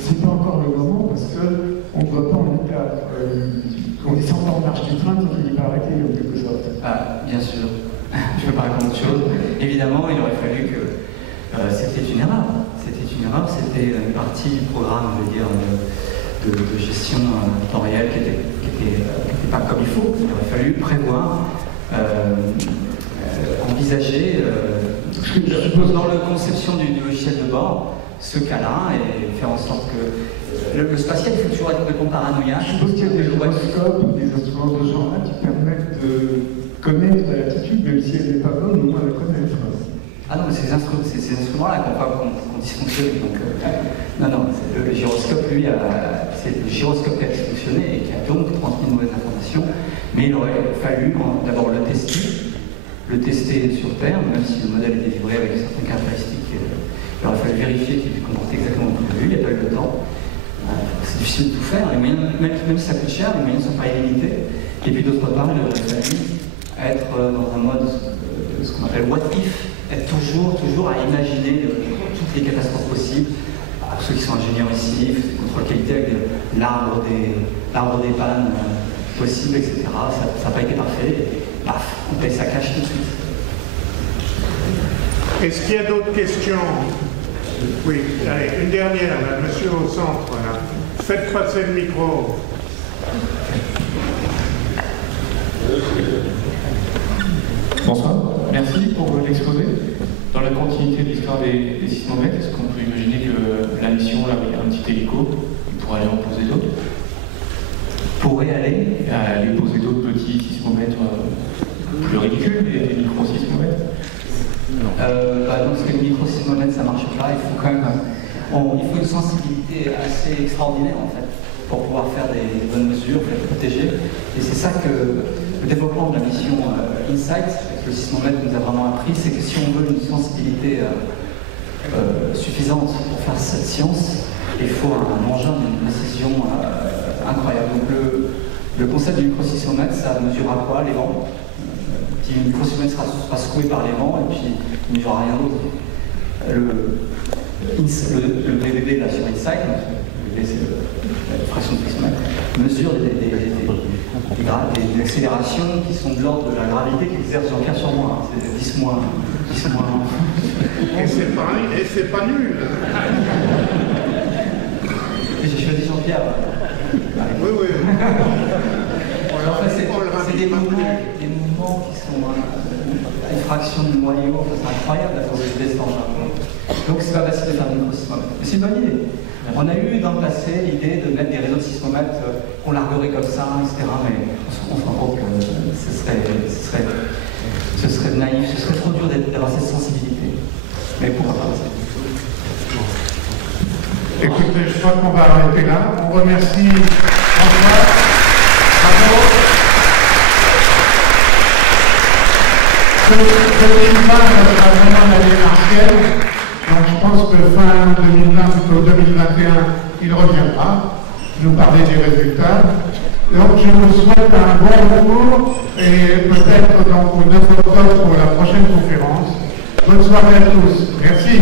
c'est pas encore le moment parce qu'on ne voit pas en état. On descend pas en marche du train, donc il n'est pas arrêté en quelque sorte. Ah, bien sûr. Je ne peux pas répondre autre chose. Évidemment, il aurait fallu que c'était une erreur. C'était une erreur, c'était une partie du programme, je veux dire, de gestion temps réel qui n'était pas comme il faut. Il aurait fallu prévoir, envisager, dans la conception du logiciel de bord, ce cas-là et faire en sorte que le spatial, il faut toujours être complètement paranoïaque. Je suppose qu'il y a des gyroscopes ou des instruments de ce genre-là qui permettent de connaître la latitude, même si elle n'est pas bonne, au moins la connaître. Ah non, mais c'est ces instruments-là qu'on dysfonctionne. Donc, non, le gyroscope, lui, c'est le gyroscope qui a dysfonctionné et qui a donc transmis de mauvaises informations. Mais il aurait fallu d'abord le tester sur Terre, même si le modèle était livré avec certaines caractéristiques. Il aurait fallu vérifier qu'il comportait exactement comme prévu, il n'y a pas eu le temps. C'est difficile de tout faire, même si ça coûte cher, les moyens ne sont pas illimités. Et puis d'autre part, il aurait fallu être dans un mode, ce qu'on appelle what if, être toujours à imaginer toutes les catastrophes possibles. Pour ceux qui sont ingénieurs ici, contrôle qualité avec l'arbre des pannes possibles, etc. Ça n'a pas été parfait. Paf, on paye sa cash tout de suite. Est-ce qu'il y a d'autres questions? Oui, allez, une dernière, là, monsieur au centre, là. Faites passer le micro. Bonsoir, merci pour l'exposé. Dans la continuité de l'histoire des sismomètres, est-ce qu'on peut imaginer que la mission, là, il y a un petit hélico, il pourrait aller en poser d'autres? Pourrait aller poser d'autres petits sismomètres plus ridicules, des micro-sismomètres? Donc, parce que le micro-sismomètre, ça ne marche pas, il faut quand même il faut une sensibilité assez extraordinaire en fait pour pouvoir faire des bonnes mesures, pour les protéger. Et c'est ça que le développement de la mission InSight, avec le sismomètre nous a vraiment appris, c'est que si on veut une sensibilité suffisante pour faire cette science, il faut un engin d'une précision incroyable. Donc le concept du micro-sismomètre, ça mesure à quoi? Les vents. Le micro-sismomètre sera secoué par les vents et puis il n'y aura rien d'autre. Le BBB là sur InSight, c'est la fraction de sismomètre, mesure des accélérations qui sont de l'ordre de la gravité qui exerce Jean-Pierre sur moi. C'est 10 moins. Et c'est pas nul. J'ai choisi Jean-Pierre. Oui. En fait, c'est des mouvements qui sont une fraction du noyau, enfin, c'est incroyable la force de descente. Donc c'est pas facile de faire une micro-sismomètre. Mais c'est une bonne idée. On a eu dans le passé l'idée de mettre des réseaux de sismomètres qu'on larguerait comme ça, etc. Mais on se rend compte que ce serait naïf, ce serait trop dur d'avoir cette sensibilité. Mais pourquoi pas ça? Écoutez, je crois qu'on va arrêter là. On remercie François. Bravo. 2020 sera vraiment l'année martienne. Donc je pense que fin 2020, plutôt 2021, il reviendra nous parler des résultats. Donc je vous souhaite un bon retour et peut-être donc au 9 octobre pour la prochaine conférence. Bonne soirée à tous. Merci.